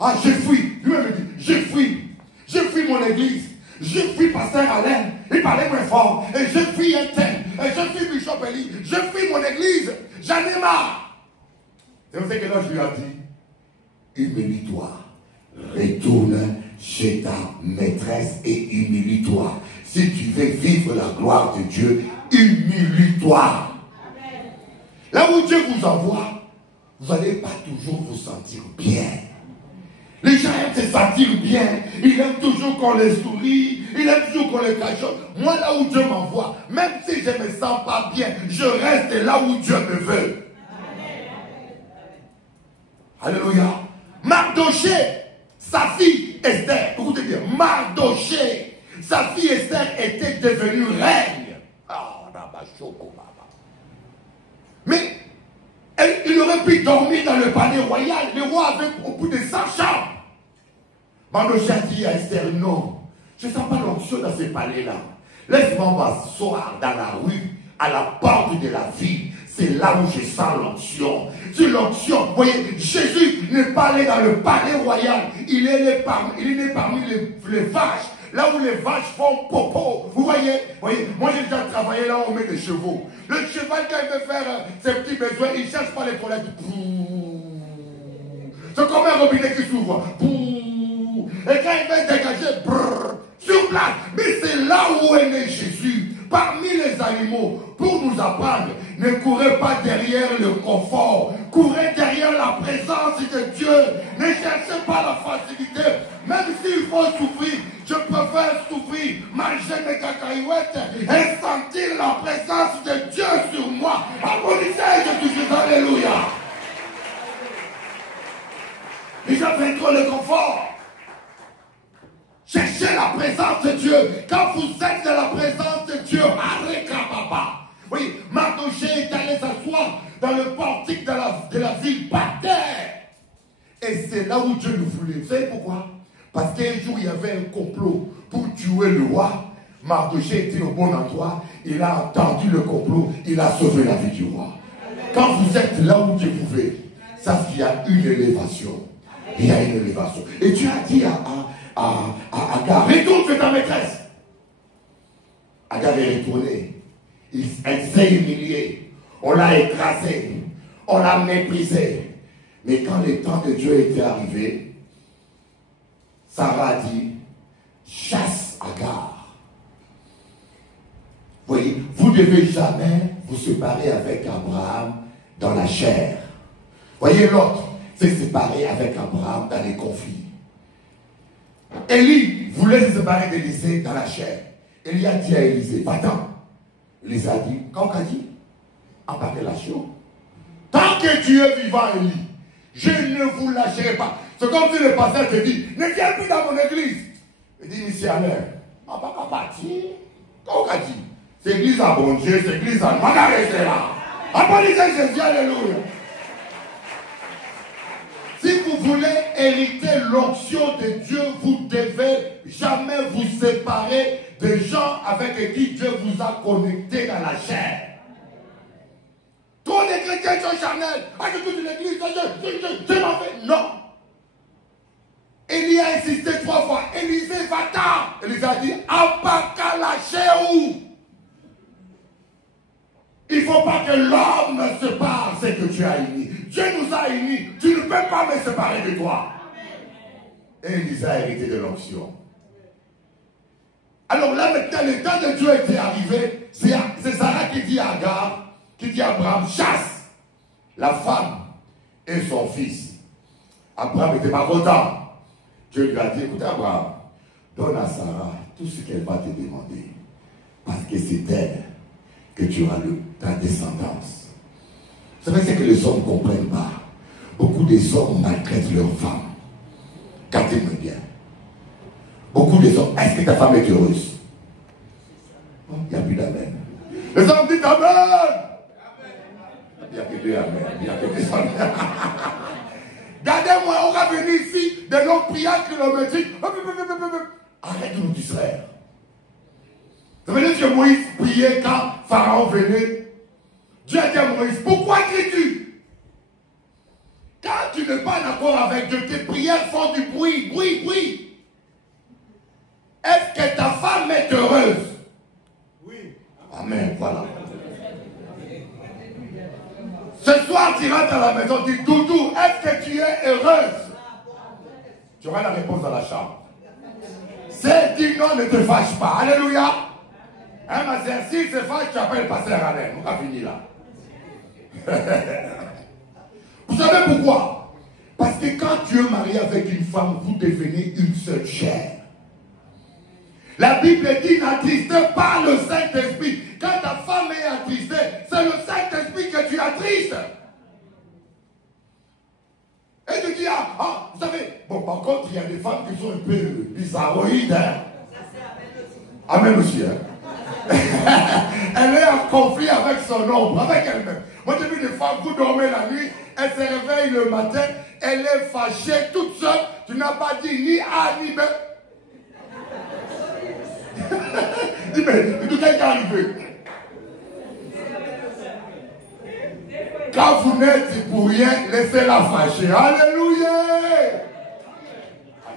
Ah, j'ai fui. Lui-même me dit, j'ai fui. J'ai fui mon église. J'ai fui pasteur Alain. Il parlait moins fort. Et j'ai fui un tel. Et j'ai fui Bishop Eli. J'ai fui mon église. J'en ai marre. C'est pour ça que là, je lui ai dit, humilie-toi. Retourne chez ta maîtresse et humilie-toi. Si tu veux vivre la gloire de Dieu, humilie-toi. Là où Dieu vous envoie, vous n'allez pas toujours vous sentir bien. Les gens aiment se sentir bien. Ils aiment toujours qu'on les sourit. Ils aiment toujours qu'on les cachote. Moi, là où Dieu m'envoie, même si je ne me sens pas bien, je reste là où Dieu me veut. Alléluia. Mardoché, sa fille Esther, écoutez bien, Mardoché, sa fille Esther était devenue reine. Mais il aurait pu dormir dans le palais royal. Le roi avait au bout de 100 chambres. Mardoché a dit à Esther, non, je ne sens pas l'onction dans ce palais-là. Laisse-moi m'asseoir dans la rue, à la porte de la ville. C'est là où je sens l'onction. C'est l'onction. Vous voyez, Jésus n'est pas allé dans le palais royal. Il est né parmi les vaches. Là où les vaches font popo. Vous voyez, moi j'ai déjà travaillé là où on met des chevaux. Le cheval, quand il veut faire ses petits besoins, il ne cherche pas les toilettes. C'est comme un robinet qui s'ouvre. Et quand il veut dégager, sur place. Mais c'est là où est né Jésus. Parmi les animaux, pour nous apprendre, ne courez pas derrière le confort, courez derrière la présence de Dieu. Ne cherchez pas la facilité, même s'il faut souffrir. Je préfère souffrir, manger mes cacahuètes et sentir la présence de Dieu sur moi. Applaudissez Jésus, alléluia. Les gens veulent trop le confort. Cherchez la présence de Dieu. Quand vous êtes dans la présence de Dieu, arrêtez papa. Oui, Mardoché est allé s'asseoir dans le portique de la ville par terre. Et c'est là où Dieu nous voulait. Vous savez pourquoi? Parce qu'un jour, il y avait un complot pour tuer le roi. Mardoché était au bon endroit. Il a entendu le complot. Il a sauvé la vie du roi. Quand vous êtes là où Dieu vous veut, ça, il y a une élévation. Il y a une élévation. Et Dieu a dit à Agar, retourne chez ta maîtresse. Agar est retournée. Elle s'est humiliée. On l'a écrasée. On l'a méprisée. Mais quand le temps de Dieu était arrivé, Sarah a dit, chasse Agar. Vous voyez, vous ne devez jamais vous séparer avec Abraham dans la chair. Voyez, l'autre s'est séparé avec Abraham dans les conflits. Élie voulait se séparer d'Élisée dans la chair. Élie a dit à Élisée, va-t'en. Élisée a dit, quand on a dit, embarquez la chair. Tant que tu es vivant, Élie, je ne vous lâcherai pas. C'est comme si le pasteur te dit, ne viens plus dans mon église. Il dit, missionnaire, on va pas partir. Quand on a dit, c'est l'église à bon Dieu, c'est l'église à moi, rester là. Après, Jésus, alléluia. Si vous voulez hériter l'onction de Dieu, vous devez jamais vous séparer des gens avec qui Dieu vous a connecté dans la chair. Trop de chrétiens sont charnels. Ah, je suis de l'église, je m'en fais. Non. Élie a insisté 3 fois. Élisée, va-t'en. Élisée a dit, Abaka la chair. Il ne faut pas que l'homme me sépare ce que tu as uni. Dieu nous a unis. Tu ne peux pas me séparer de toi. Et Élisée a hérité de l'onction. Alors là maintenant, le temps de Dieu était arrivé. C'est Sarah qui dit à Agar, qui dit à Abraham, chasse la femme et son fils. Abraham n'était pas content. Dieu lui a dit, écoute Abraham, donne à Sarah tout ce qu'elle va te demander. Parce que c'est elle que tu auras ta descendance. Vous savez ce que les hommes ne comprennent pas. Beaucoup des hommes maltraitent leurs femmes. Gardez-moi bien. Beaucoup des hommes, est-ce que ta femme est heureuse? Il n'y a plus d'amen. Les hommes disent amen. Il n'y a que deux amen. Il n'y a que deux amen. Gardez-moi, on va venir ici de longues prières kilométriques. Arrête de nous distraire. Ça veut dire que Moïse priait quand Pharaon venait. Dieu a dit à Moïse, pourquoi cries-tu? Quand tu n'es pas d'accord avec Dieu, tes prières font du bruit, bruit. Est-ce que ta femme est heureuse? Oui. Amen, voilà. Ce soir, tu rentres à la maison, tu dis, Doudou, est-ce que tu es heureuse? Tu auras la réponse dans la chambre. C'est dit non, ne te fâche pas. Alléluia. Hein, ma sœur, s'il se fâche, tu appelles le pasteur Alain. On va finir là. Vous savez pourquoi? Parce que quand tu es marié avec une femme, vous devenez une seule chair. La Bible dit, n'attristez pas le Saint-Esprit. Quand ta femme est attristée, c'est le Saint-Esprit que tu attristes. Et tu dis, vous savez, bon, par contre, il y a des femmes qui sont un peu bizarroïdes. Hein? Amen aussi. Hein? Elle est en conflit avec son ombre, avec elle-même. Moi, j'ai vu des femmes, vous dormez la nuit, elle se réveille le matin, elle est fâchée toute seule, tu n'as pas dit ni A ni B. Dis, mais qu'est-ce qui est arrivé? Quand vous n'êtes pour rien, laissez-la fâcher. Alléluia!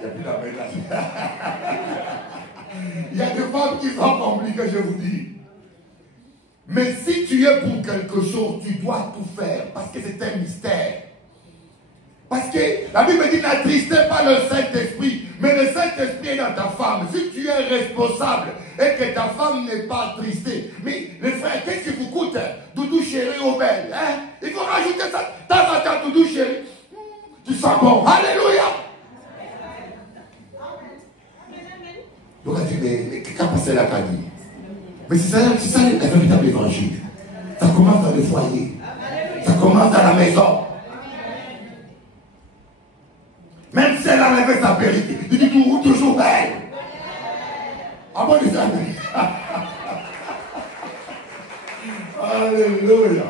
Il n'y a plus la là. Il y a des femmes qui sont compliquées, je vous dis. Mais si tu es pour quelque chose, tu dois tout faire. Parce que c'est un mystère. Parce que la Bible dit, n'attristez pas le Saint-Esprit. Mais le Saint-Esprit est dans ta femme. Si tu es responsable et que ta femme n'est pas attristée. Mais les frères, qu'est-ce qui vous coûte? Doudou chéri au bel. Hein? Il faut rajouter ça. T'as doudou chéri. Tu sens bon. Alléluia. Donc on dit, mais qu'est-ce passé là, Kadi? Mais c'est ça le véritable évangile. Ça commence dans le foyer. Ça commence dans la maison. Même si elle a enlevé sa vérité, il dit toujours belle. Ah bon, les amis. Alléluia.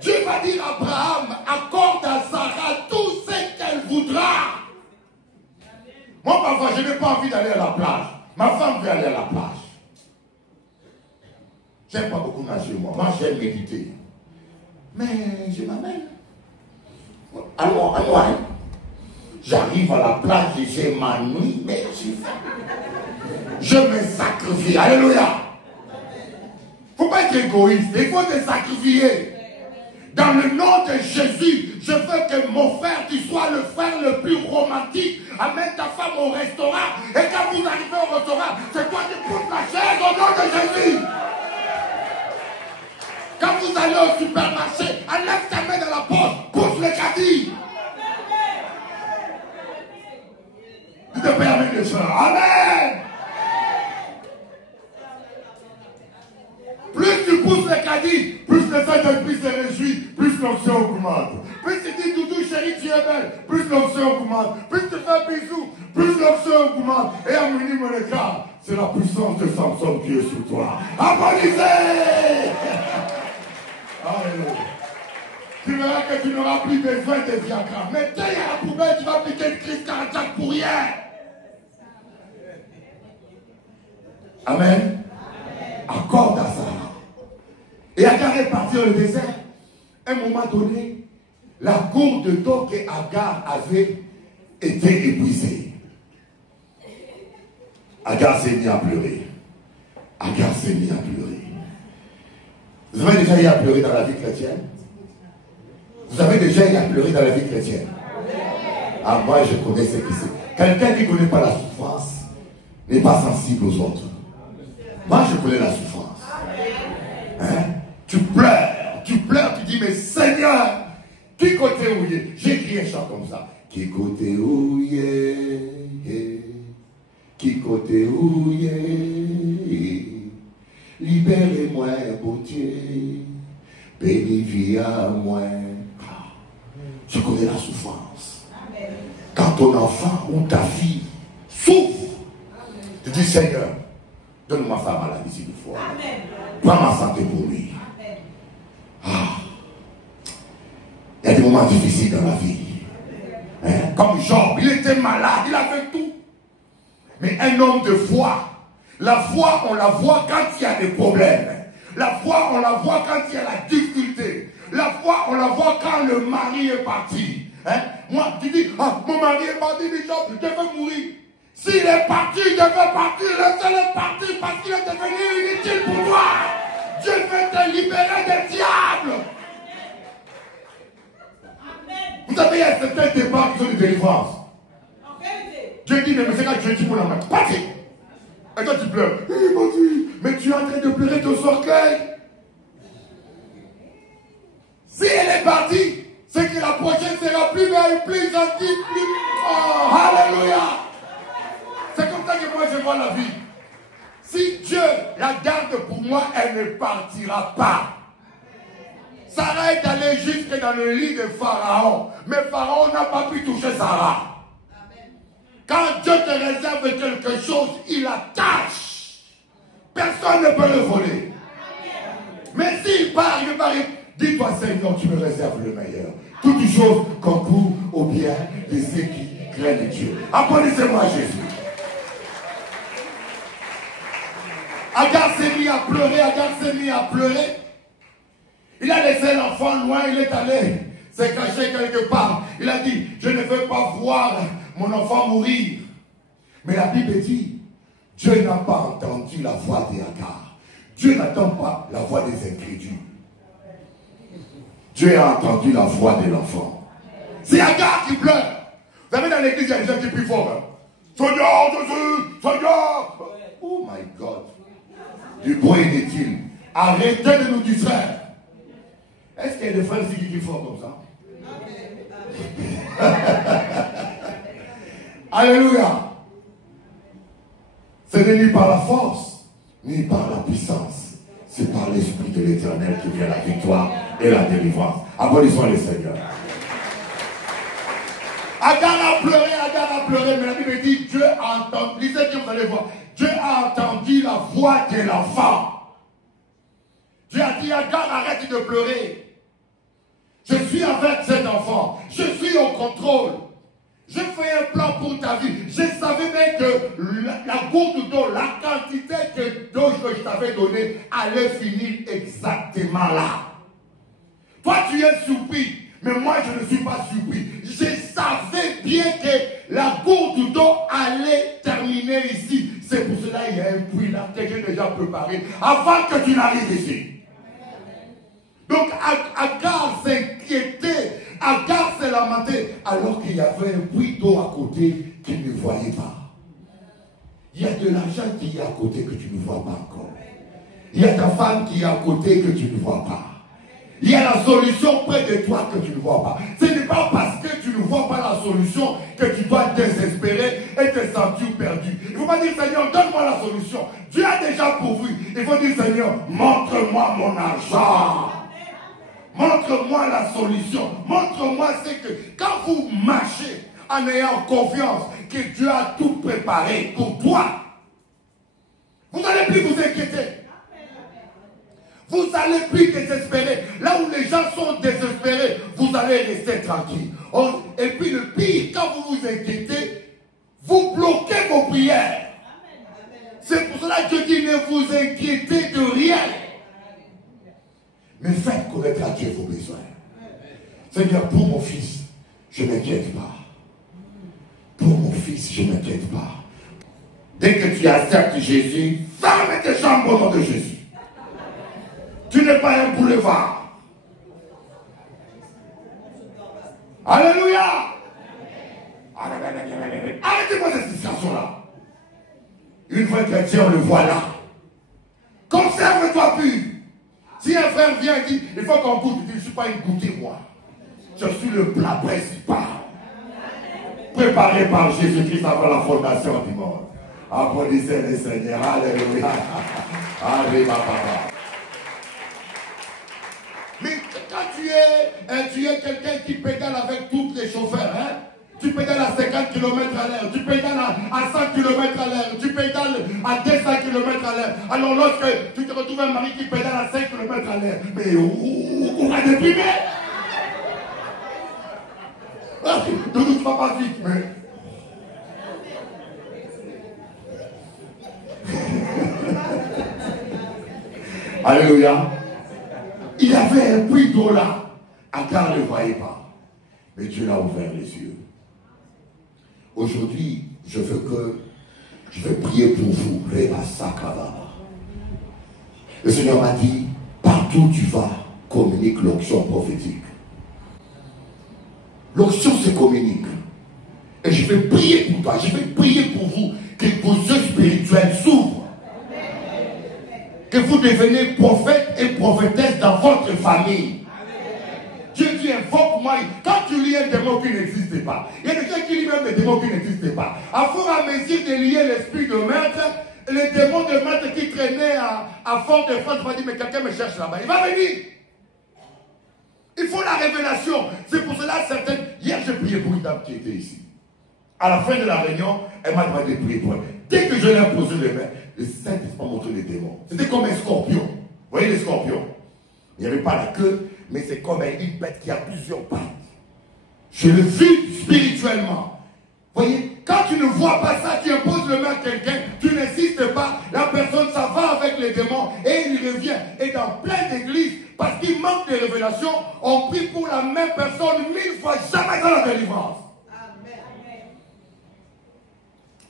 Dieu va dire à Abraham, accorde à Sarah tout ce qu'elle voudra. Moi, parfois, je n'ai pas envie d'aller à la plage. Ma femme veut aller à la plage. J'aime pas beaucoup nager, moi. Moi, j'aime méditer. Mais je m'amène. Alors, j'arrive à la plage et j'ai ma nuit, mais je me sacrifie. Alléluia. Il ne faut pas être égoïste. Il faut te sacrifier. Dans le nom de Jésus, je veux que mon frère, tu sois le frère le plus romantique. Amène ta femme au restaurant. Et quand vous arrivez au restaurant, c'est toi qui pousses la chaise au nom de Jésus. Quand vous allez au supermarché, enlève ta main dans la poche, pousse le caddie. Tu te permets de faire. Amen. Plus tu pousses le caddie, plus le Saint-Esprit se réjouit, plus l'onction augmente. Plus tu dis, Doudou, chérie, tu es belle, plus l'onction augmente. Plus tu fais un bisou, plus l'onction augmente. Et à Monica, c'est la puissance de Samson qui est sous toi. Applaudissez! Alléluia. Tu verras que tu n'auras plus besoin de Viagra. Mais dès qu'il y a la poubelle, tu vas piquer une crise cardiaque pour rien. Amen. Accorde à ça. Et Agar est parti dans le désert. À un moment donné, la gourde d'eau que Agar avait été épuisée. Agar s'est mis à pleurer. Agar s'est mis à pleurer. Vous avez déjà eu à pleurer dans la vie chrétienne? Vous avez déjà eu à pleurer dans la vie chrétienne? Ah, moi je connais ce que c'est. Quelqu'un qui ne connaît pas la souffrance n'est pas sensible aux autres. Moi je connais la souffrance. Hein? Tu pleures, tu dis, mais Seigneur, qui côté où il est? J'ai écrit un chant comme ça. Qui côté où il est? Qui côté où il est? Libérez-moi, bon Dieu. Béni via moi. Je connais la souffrance. Quand ton enfant ou ta fille souffre, tu dis, Seigneur, donne ma femme à la miséricorde. Prends ma santé pour lui. Ah. Il y a des moments difficiles dans la vie. Hein? Comme Job, il était malade, il avait tout. Mais un homme de foi, la foi, on la voit quand il y a des problèmes. La foi, on la voit quand il y a la difficulté. La foi, on la voit quand le mari est parti. Hein? Moi, tu dis, ah, mon mari est parti, Bishop, je veux mourir. S'il est parti, je veux partir. Laissez-le partir parce qu'il est devenu inutile pour toi. Dieu veut te libérer des diables. Vous savez, il y a certains débats qui sont de délivrance. Dieu dit, mais c'est quand Dieu dit pour la main, parti. Et toi tu pleures. Eh, mon Dieu, mais tu es en train de pleurer ton orgueil. Si elle est partie, c'est que la prochaine sera plus belle, plus gentille, plus... Oh, alléluia. C'est comme ça que moi je vois la vie. Si Dieu la garde pour moi, elle ne partira pas. Sarah est allée jusque dans le lit de Pharaon. Mais Pharaon n'a pas pu toucher Sarah. Quand Dieu te réserve quelque chose, il attache. Personne ne peut le voler. Mais s'il part, il va dire, dis-toi Seigneur, tu me réserves le meilleur. Toutes choses concourent au bien de ceux qui craignent Dieu. Applaudissez-moi Jésus. Agar s'est mis à pleurer, Agar s'est mis à pleurer. Il a laissé l'enfant loin, il est allé se cacher quelque part. Il a dit, je ne veux pas voir mon enfant mourir. Mais la Bible dit, Dieu n'a pas entendu la voix d'Agar. Dieu n'entend pas la voix des incrédules. Dieu a entendu la voix de l'enfant. C'est Agar qui pleure. Vous savez, dans l'église, il y a des gens qui prient fort. Hein? Seigneur Jésus, Seigneur. Oh my God. Du bruit inutile. Arrêtez de nous distraire. Est-ce qu'il y a des frères ici qui crient fort comme ça? Alléluia. Ce n'est ni par la force, ni par la puissance. C'est par l'Esprit de l'Éternel qui vient la victoire et la délivrance. Applaudissons le Seigneur. Agar a pleuré, mais la Bible dit, Dieu a entendu, lisez que vous allez voir, Dieu a entendu la voix de l'enfant. Dieu a dit, Agar, arrête de pleurer. Je suis avec cet enfant. Je suis au contrôle. J'ai fait un plan pour ta vie. Je savais bien que la gourde d'eau, la quantité d'eau que je t'avais donnée allait finir exactement là. Toi, tu es surpris. Mais moi, je ne suis pas surpris. Je savais bien que la gourde d'eau allait terminer ici. C'est pour cela qu'il y a un puits là que j'ai déjà préparé avant que tu n'arrives ici. Donc Agar s'inquiétait, Agar s'est lamentée, alors qu'il y avait un puits d'eau à côté qu'il ne voyait pas. Il y a de l'argent qui est à côté que tu ne vois pas encore. Il y a ta femme qui est à côté que tu ne vois pas. Il y a la solution près de toi que tu ne vois pas. Ce n'est pas parce que tu ne vois pas la solution que tu dois désespérer et te sentir perdu. Il ne faut pas dire Seigneur, donne-moi la solution. Dieu a déjà pourvu. Il faut dire Seigneur, montre-moi mon argent. Montre-moi la solution. Montre-moi ce que quand vous marchez en ayant confiance que Dieu a tout préparé pour toi, vous n'allez plus vous inquiéter. Vous n'allez plus désespérer. Là où les gens sont désespérés, vous allez rester tranquille. Et puis le pire, quand vous vous inquiétez, vous bloquez vos prières. C'est pour cela que Dieu dit, ne vous inquiétez de rien. Mais faites connaître à Dieu vos besoins. Seigneur, pour mon fils, je ne m'inquiète pas. Pour mon fils, je ne m'inquiète pas. Dès que tu acceptes Jésus, ferme tes jambes au nom de Jésus. Tu n'es pas un boulevard. Alléluia. Arrêtez-moi cette situation-là. Une fois que Dieu le voit là, conserve-toi pur. Si un frère vient et dit, il faut qu'on goûte, il dit, je ne suis pas une goûtée, moi. Je suis le plat principal. Préparé par Jésus-Christ avant la fondation du monde. Applaudissez le Seigneur. Alléluia. Alléluia. Mais quand tu es quelqu'un qui pédale avec tous les chauffeurs, hein? Tu pédales à 50 km à l'heure, tu pédales à 100 km à l'heure, tu pédales à 200 km à l'heure. Alors lorsque tu te retrouves un mari qui pédale à 5 km à l'heure, mais on va déprimer. Donc tu ne vas pas vite, mais... Alléluia. Il avait un puits d'eau là. Agar ne le voyait pas. Mais Dieu l'a ouvert les yeux. Aujourd'hui, je vais prier pour vous. Le Seigneur m'a dit, partout où tu vas, communique l'onction prophétique. L'onction se communique. Et je vais prier pour toi. Je vais prier pour vous. Que vos yeux spirituels s'ouvrent. Que vous devenez prophète et prophétesse dans votre famille. Dieu dit, invoque-moi. Quand tu lis un démon qui n'existe pas, il y a des gens qui lisent même des démons qui n'existent pas. À fur et à mesure de lier l'esprit de maître, les démons de maître qui traînaient à Fort-de-France vont dire, mais quelqu'un me cherche là-bas. Il va venir. Il faut la révélation. C'est pour cela certaines... Hier, j'ai prié pour une dame qui était ici. À la fin de la réunion, elle m'a demandé de prier pour elle. Dès que je l'ai posé les mains, le Saint-Esprit m'a montré les démons. C'était comme un scorpion. Vous voyez les scorpions? Il n'y avait pas la queue, mais c'est comme une bête qui a plusieurs pattes. Je le vis spirituellement. Vous voyez, quand tu ne vois pas ça, tu imposes le main à quelqu'un, tu n'insistes pas, la personne, ça va avec les démons et il revient. Et dans plein d'églises, parce qu'il manque de révélations, on prie pour la même personne 1000 fois, jamais dans la délivrance.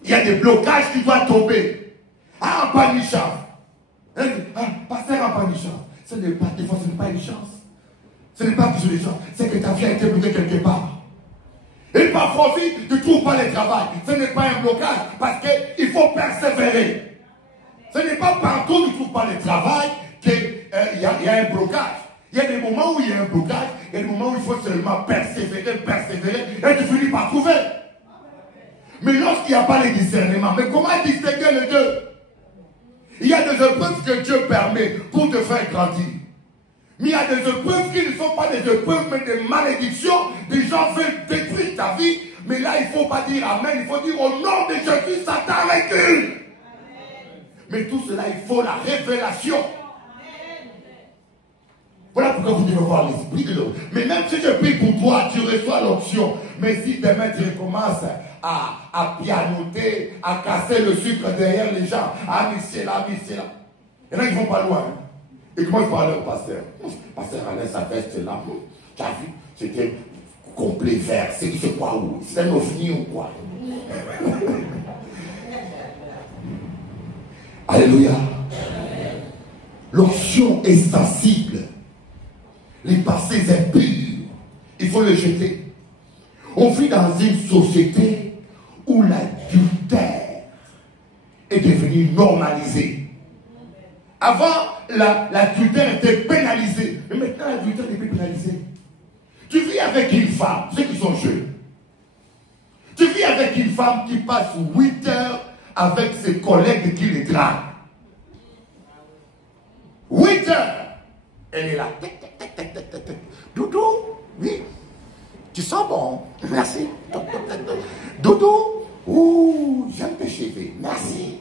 Il y a des blocages qui doivent tomber. Ah, en panichant. Pasteur en panichant. Ce n'est pas, des fois, ce n'est pas une chance. Ce n'est pas que sur les gens, c'est que ta vie a été bloquée quelque part. Et parfois aussi, tu ne trouves pas le travail. Ce n'est pas un blocage, parce qu'il faut persévérer. Ce n'est pas partout où tu ne trouves pas le travail qu'il y a un blocage. Il y a des moments où il y a un blocage, il y a des moments où il faut seulement persévérer, et tu finis par trouver. Mais lorsqu'il n'y a pas le discernement, mais comment distinguer les deux? Il y a des épreuves que Dieu permet pour te faire grandir. Mais il y a des épreuves qui ne sont pas des épreuves, mais des malédictions. Des gens veulent détruire ta vie. Mais là, il ne faut pas dire Amen. Il faut dire au nom de Jésus, Satan recule. Mais tout cela, il faut la révélation. Voilà pourquoi vous devez voir l'esprit de l'autre. Mais même si je prie pour toi, tu reçois l'option. Mais si demain tu recommences à pianoter, à casser le sucre derrière les gens, à misser là, il y en a qui vont pas loin. Et comment ils parlent au pasteur? Pasteur Alain, sa veste là, tu as vu, c'était complet vert. C'est quoi où? C'est un ovni ou quoi? Alléluia. L'onction est sensible. les passés impurs, il faut les jeter. On vit dans une société où l'adultère est devenu normalisé. Avant, l'adultère était pénalisé. Mais maintenant, l'adultère n'est plus pénalisé. Tu vis avec une femme, ceux qui sont jeunes. Tu vis avec une femme qui passe 8 heures avec ses collègues qui les draguent. 8 heures. Elle est là. Doudou, oui. Tu sens bon. Merci. Doudou, ouh, j'aime tes cheveux. Merci.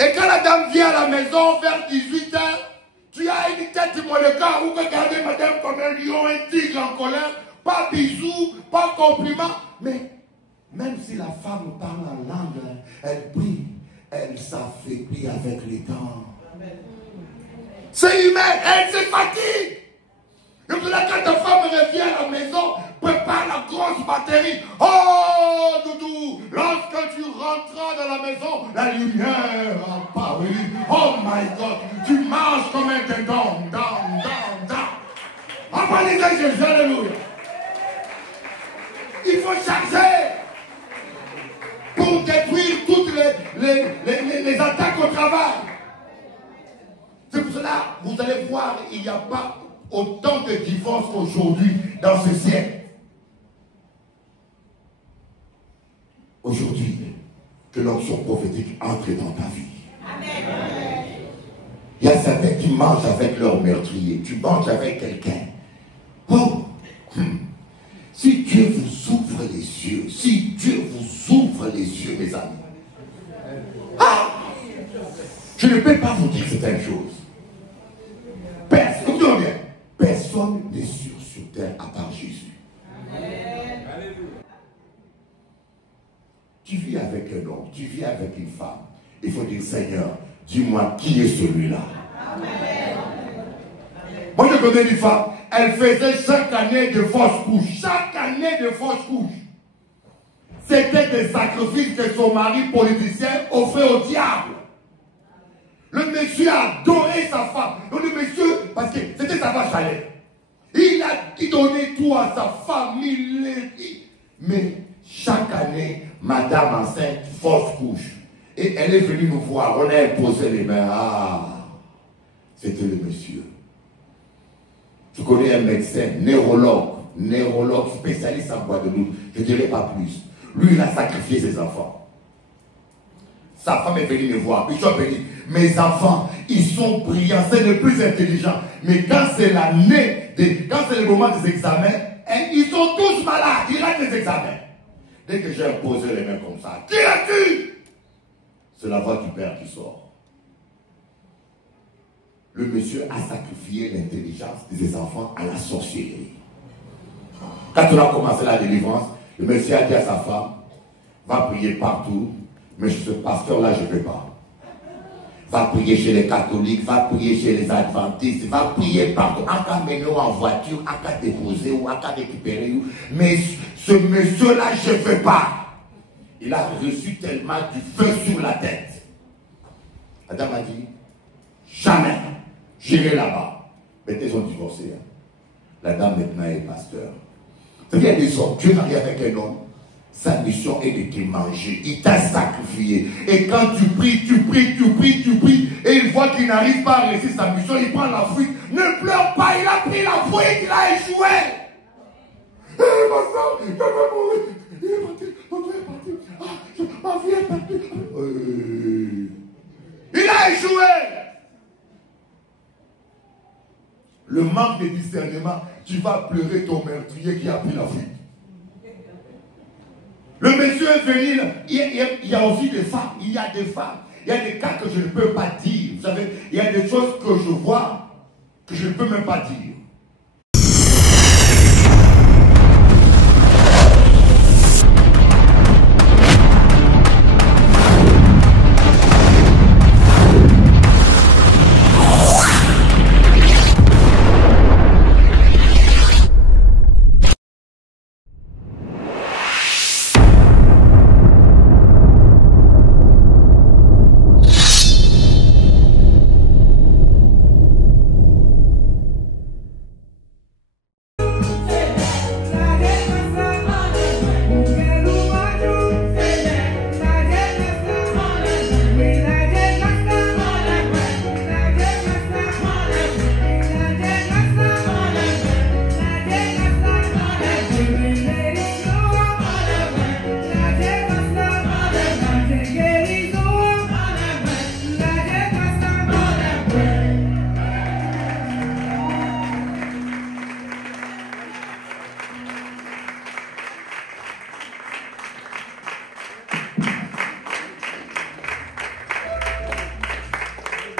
Et quand la dame vient à la maison vers 18 heures, tu as une tête molécule ou regarder madame comme un lion, un tigre en colère, pas bisous, pas compliments. Mais même si la femme parle en langue, elle brille, elle s'affaiblit avec le temps. C'est humain, elle se fatigue. Et puis là, quand ta femme revient à la maison, prépare la grosse batterie. Oh, Doudou, lorsque tu rentras dans la maison, la lumière a paru. Oh my God, tu marches comme un dindon. Applaudissez Jésus, alléluia. Il faut charger pour détruire toutes les attaques au travail. C'est pour cela, vous allez voir, il n'y a pas autant de divorces aujourd'hui dans ce siècle. Aujourd'hui, que l'onction prophétique entre dans ta vie. Amen. Il y a certains qui mangent avec leur meurtrier. Tu manges avec quelqu'un. Oh, si Dieu vous ouvre les yeux, si Dieu vous ouvre les yeux, mes amis. Ah, je ne peux pas vous dire certaines choses. Personne n'est sûr sur terre à part Jésus. Amen. Tu vis avec un homme, tu vis avec une femme. Il faut dire, Seigneur, dis-moi qui est celui-là. Moi, je connais une femme, elle faisait chaque année de fausses couches. Chaque année de fausses couches. C'était des sacrifices que son mari politicien offrait au diable. Le monsieur a adoré sa femme. Donc le monsieur, parce que c'était sa vache à lait. Il a donné tout à sa famille. Mais chaque année, madame enceinte, fausse couche. Et elle est venue nous voir. On a imposé les mains. Ah, c'était le monsieur. Je connais un médecin, neurologue, spécialiste en Guadeloupe. Je ne dirais pas plus. Lui, il a sacrifié ses enfants. Sa femme est venue me voir. Puis je suis venu. Mes enfants, ils sont brillants, c'est le plus intelligent. Mais quand c'est l'année, quand c'est le moment des examens, ils sont tous malades, ils ratent les examens. Dès que j'ai imposé les mains comme ça, qui as-tu? C'est la voix du Père qui sort. Le monsieur a sacrifié l'intelligence de ses enfants à la sorcellerie. Quand on a commencé la délivrance, le monsieur a dit à sa femme, va prier partout, mais ce pasteur-là, je ne vais pas. Va prier chez les catholiques, va prier chez les adventistes, va prier partout. En cas de en voiture, en cas de déposer ou en cas de récupérer. Mais ce monsieur-là, je ne veux pas. Il a reçu tellement du feu sur la tête. La dame a dit, jamais, j'irai là-bas. Mais ils ont divorcé. Hein. La dame maintenant est pasteur. C'est-à-dire, il y a des hommes, Dieu marie avec un homme. Sa mission est de te manger. Il t'a sacrifié. Et quand tu pries, et il voit qu'il n'arrive pas à réussir sa mission, il prend la fuite. Ne pleure pas, il a pris la fuite, il a échoué. Ma soeur, je vais mourir. Il est parti, mon Dieu est parti. Ah, ma vie est partie. Il a échoué. Le manque de discernement, tu vas pleurer ton meurtrier qui a pris la fuite. Le monsieur est venu, il y a aussi des femmes, il y a des femmes, il y a des cas que je ne peux pas dire. Vous savez, il y a des choses que je vois que je ne peux même pas dire.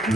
Je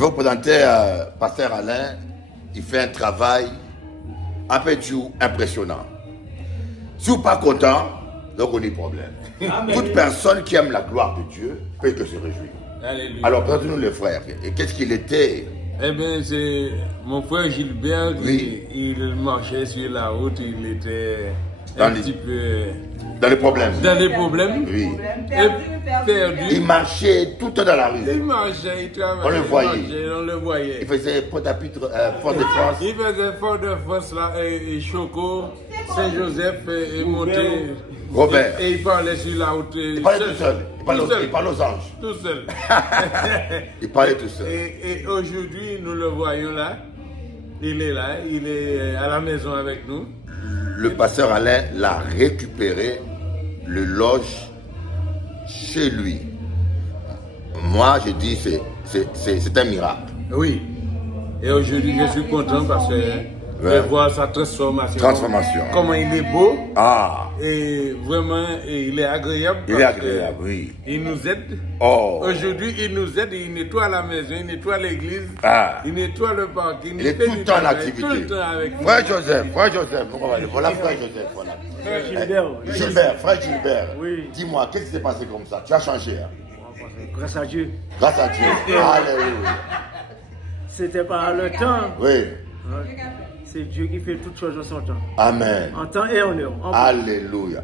vais vous présenter Pasteur Alain. Il fait un travail un peu dur, impressionnant. Si vous n'êtes pas content, donc on a des problèmes. Toute personne qui aime la gloire de Dieu peut que se réjouir. Alléluia. Alors, présentez-nous les frères. Et qu'est-ce qu'il était? Eh bien, c'est mon frère Gilbert. Oui. Il marchait sur la route, il était petit peu... Dans les problèmes. Dans les problèmes. Oui. Perdu. Il marchait tout le temps dans la rue. Il marchait, il travaillait. On le voyait. On le voyait. Il faisait Port-à-Pitre, Fort-de-France. Il faisait Fort-de-France, là, et Choco, Saint-Joseph, et monté. Robert. Et il parlait sur la route. Il parlait tout seul. Il parlait aux anges. Tout seul. Il parlait tout seul. Et aujourd'hui, nous le voyons là. Il est là, il est à la maison avec nous. Le pasteur Alain l'a récupéré, le loge chez lui. Moi, je dis c'est un miracle. Oui. Et aujourd'hui, je suis content parce que de voir sa transformation. Comment il est beau. Ah. Et vraiment, il est agréable. Il est agréable, oui. Il nous aide. Oh. Aujourd'hui, il nous aide. Il nettoie la maison, il nettoie l'église. Ah. Il nettoie le parking. Il est tout le temps en activité. Tout le temps avec nous. Frère Joseph. Voilà frère Joseph. Voilà. Gilbert, frère Gilbert. Oui. Dis-moi, qu'est-ce qui s'est passé comme ça? Tu as changé. Hein? Grâce à Dieu. Grâce à Dieu. Alléluia. C'était pas le temps. Oui. C'est Dieu qui fait toutes choses en son temps. Amen. En temps et en heure. Alléluia.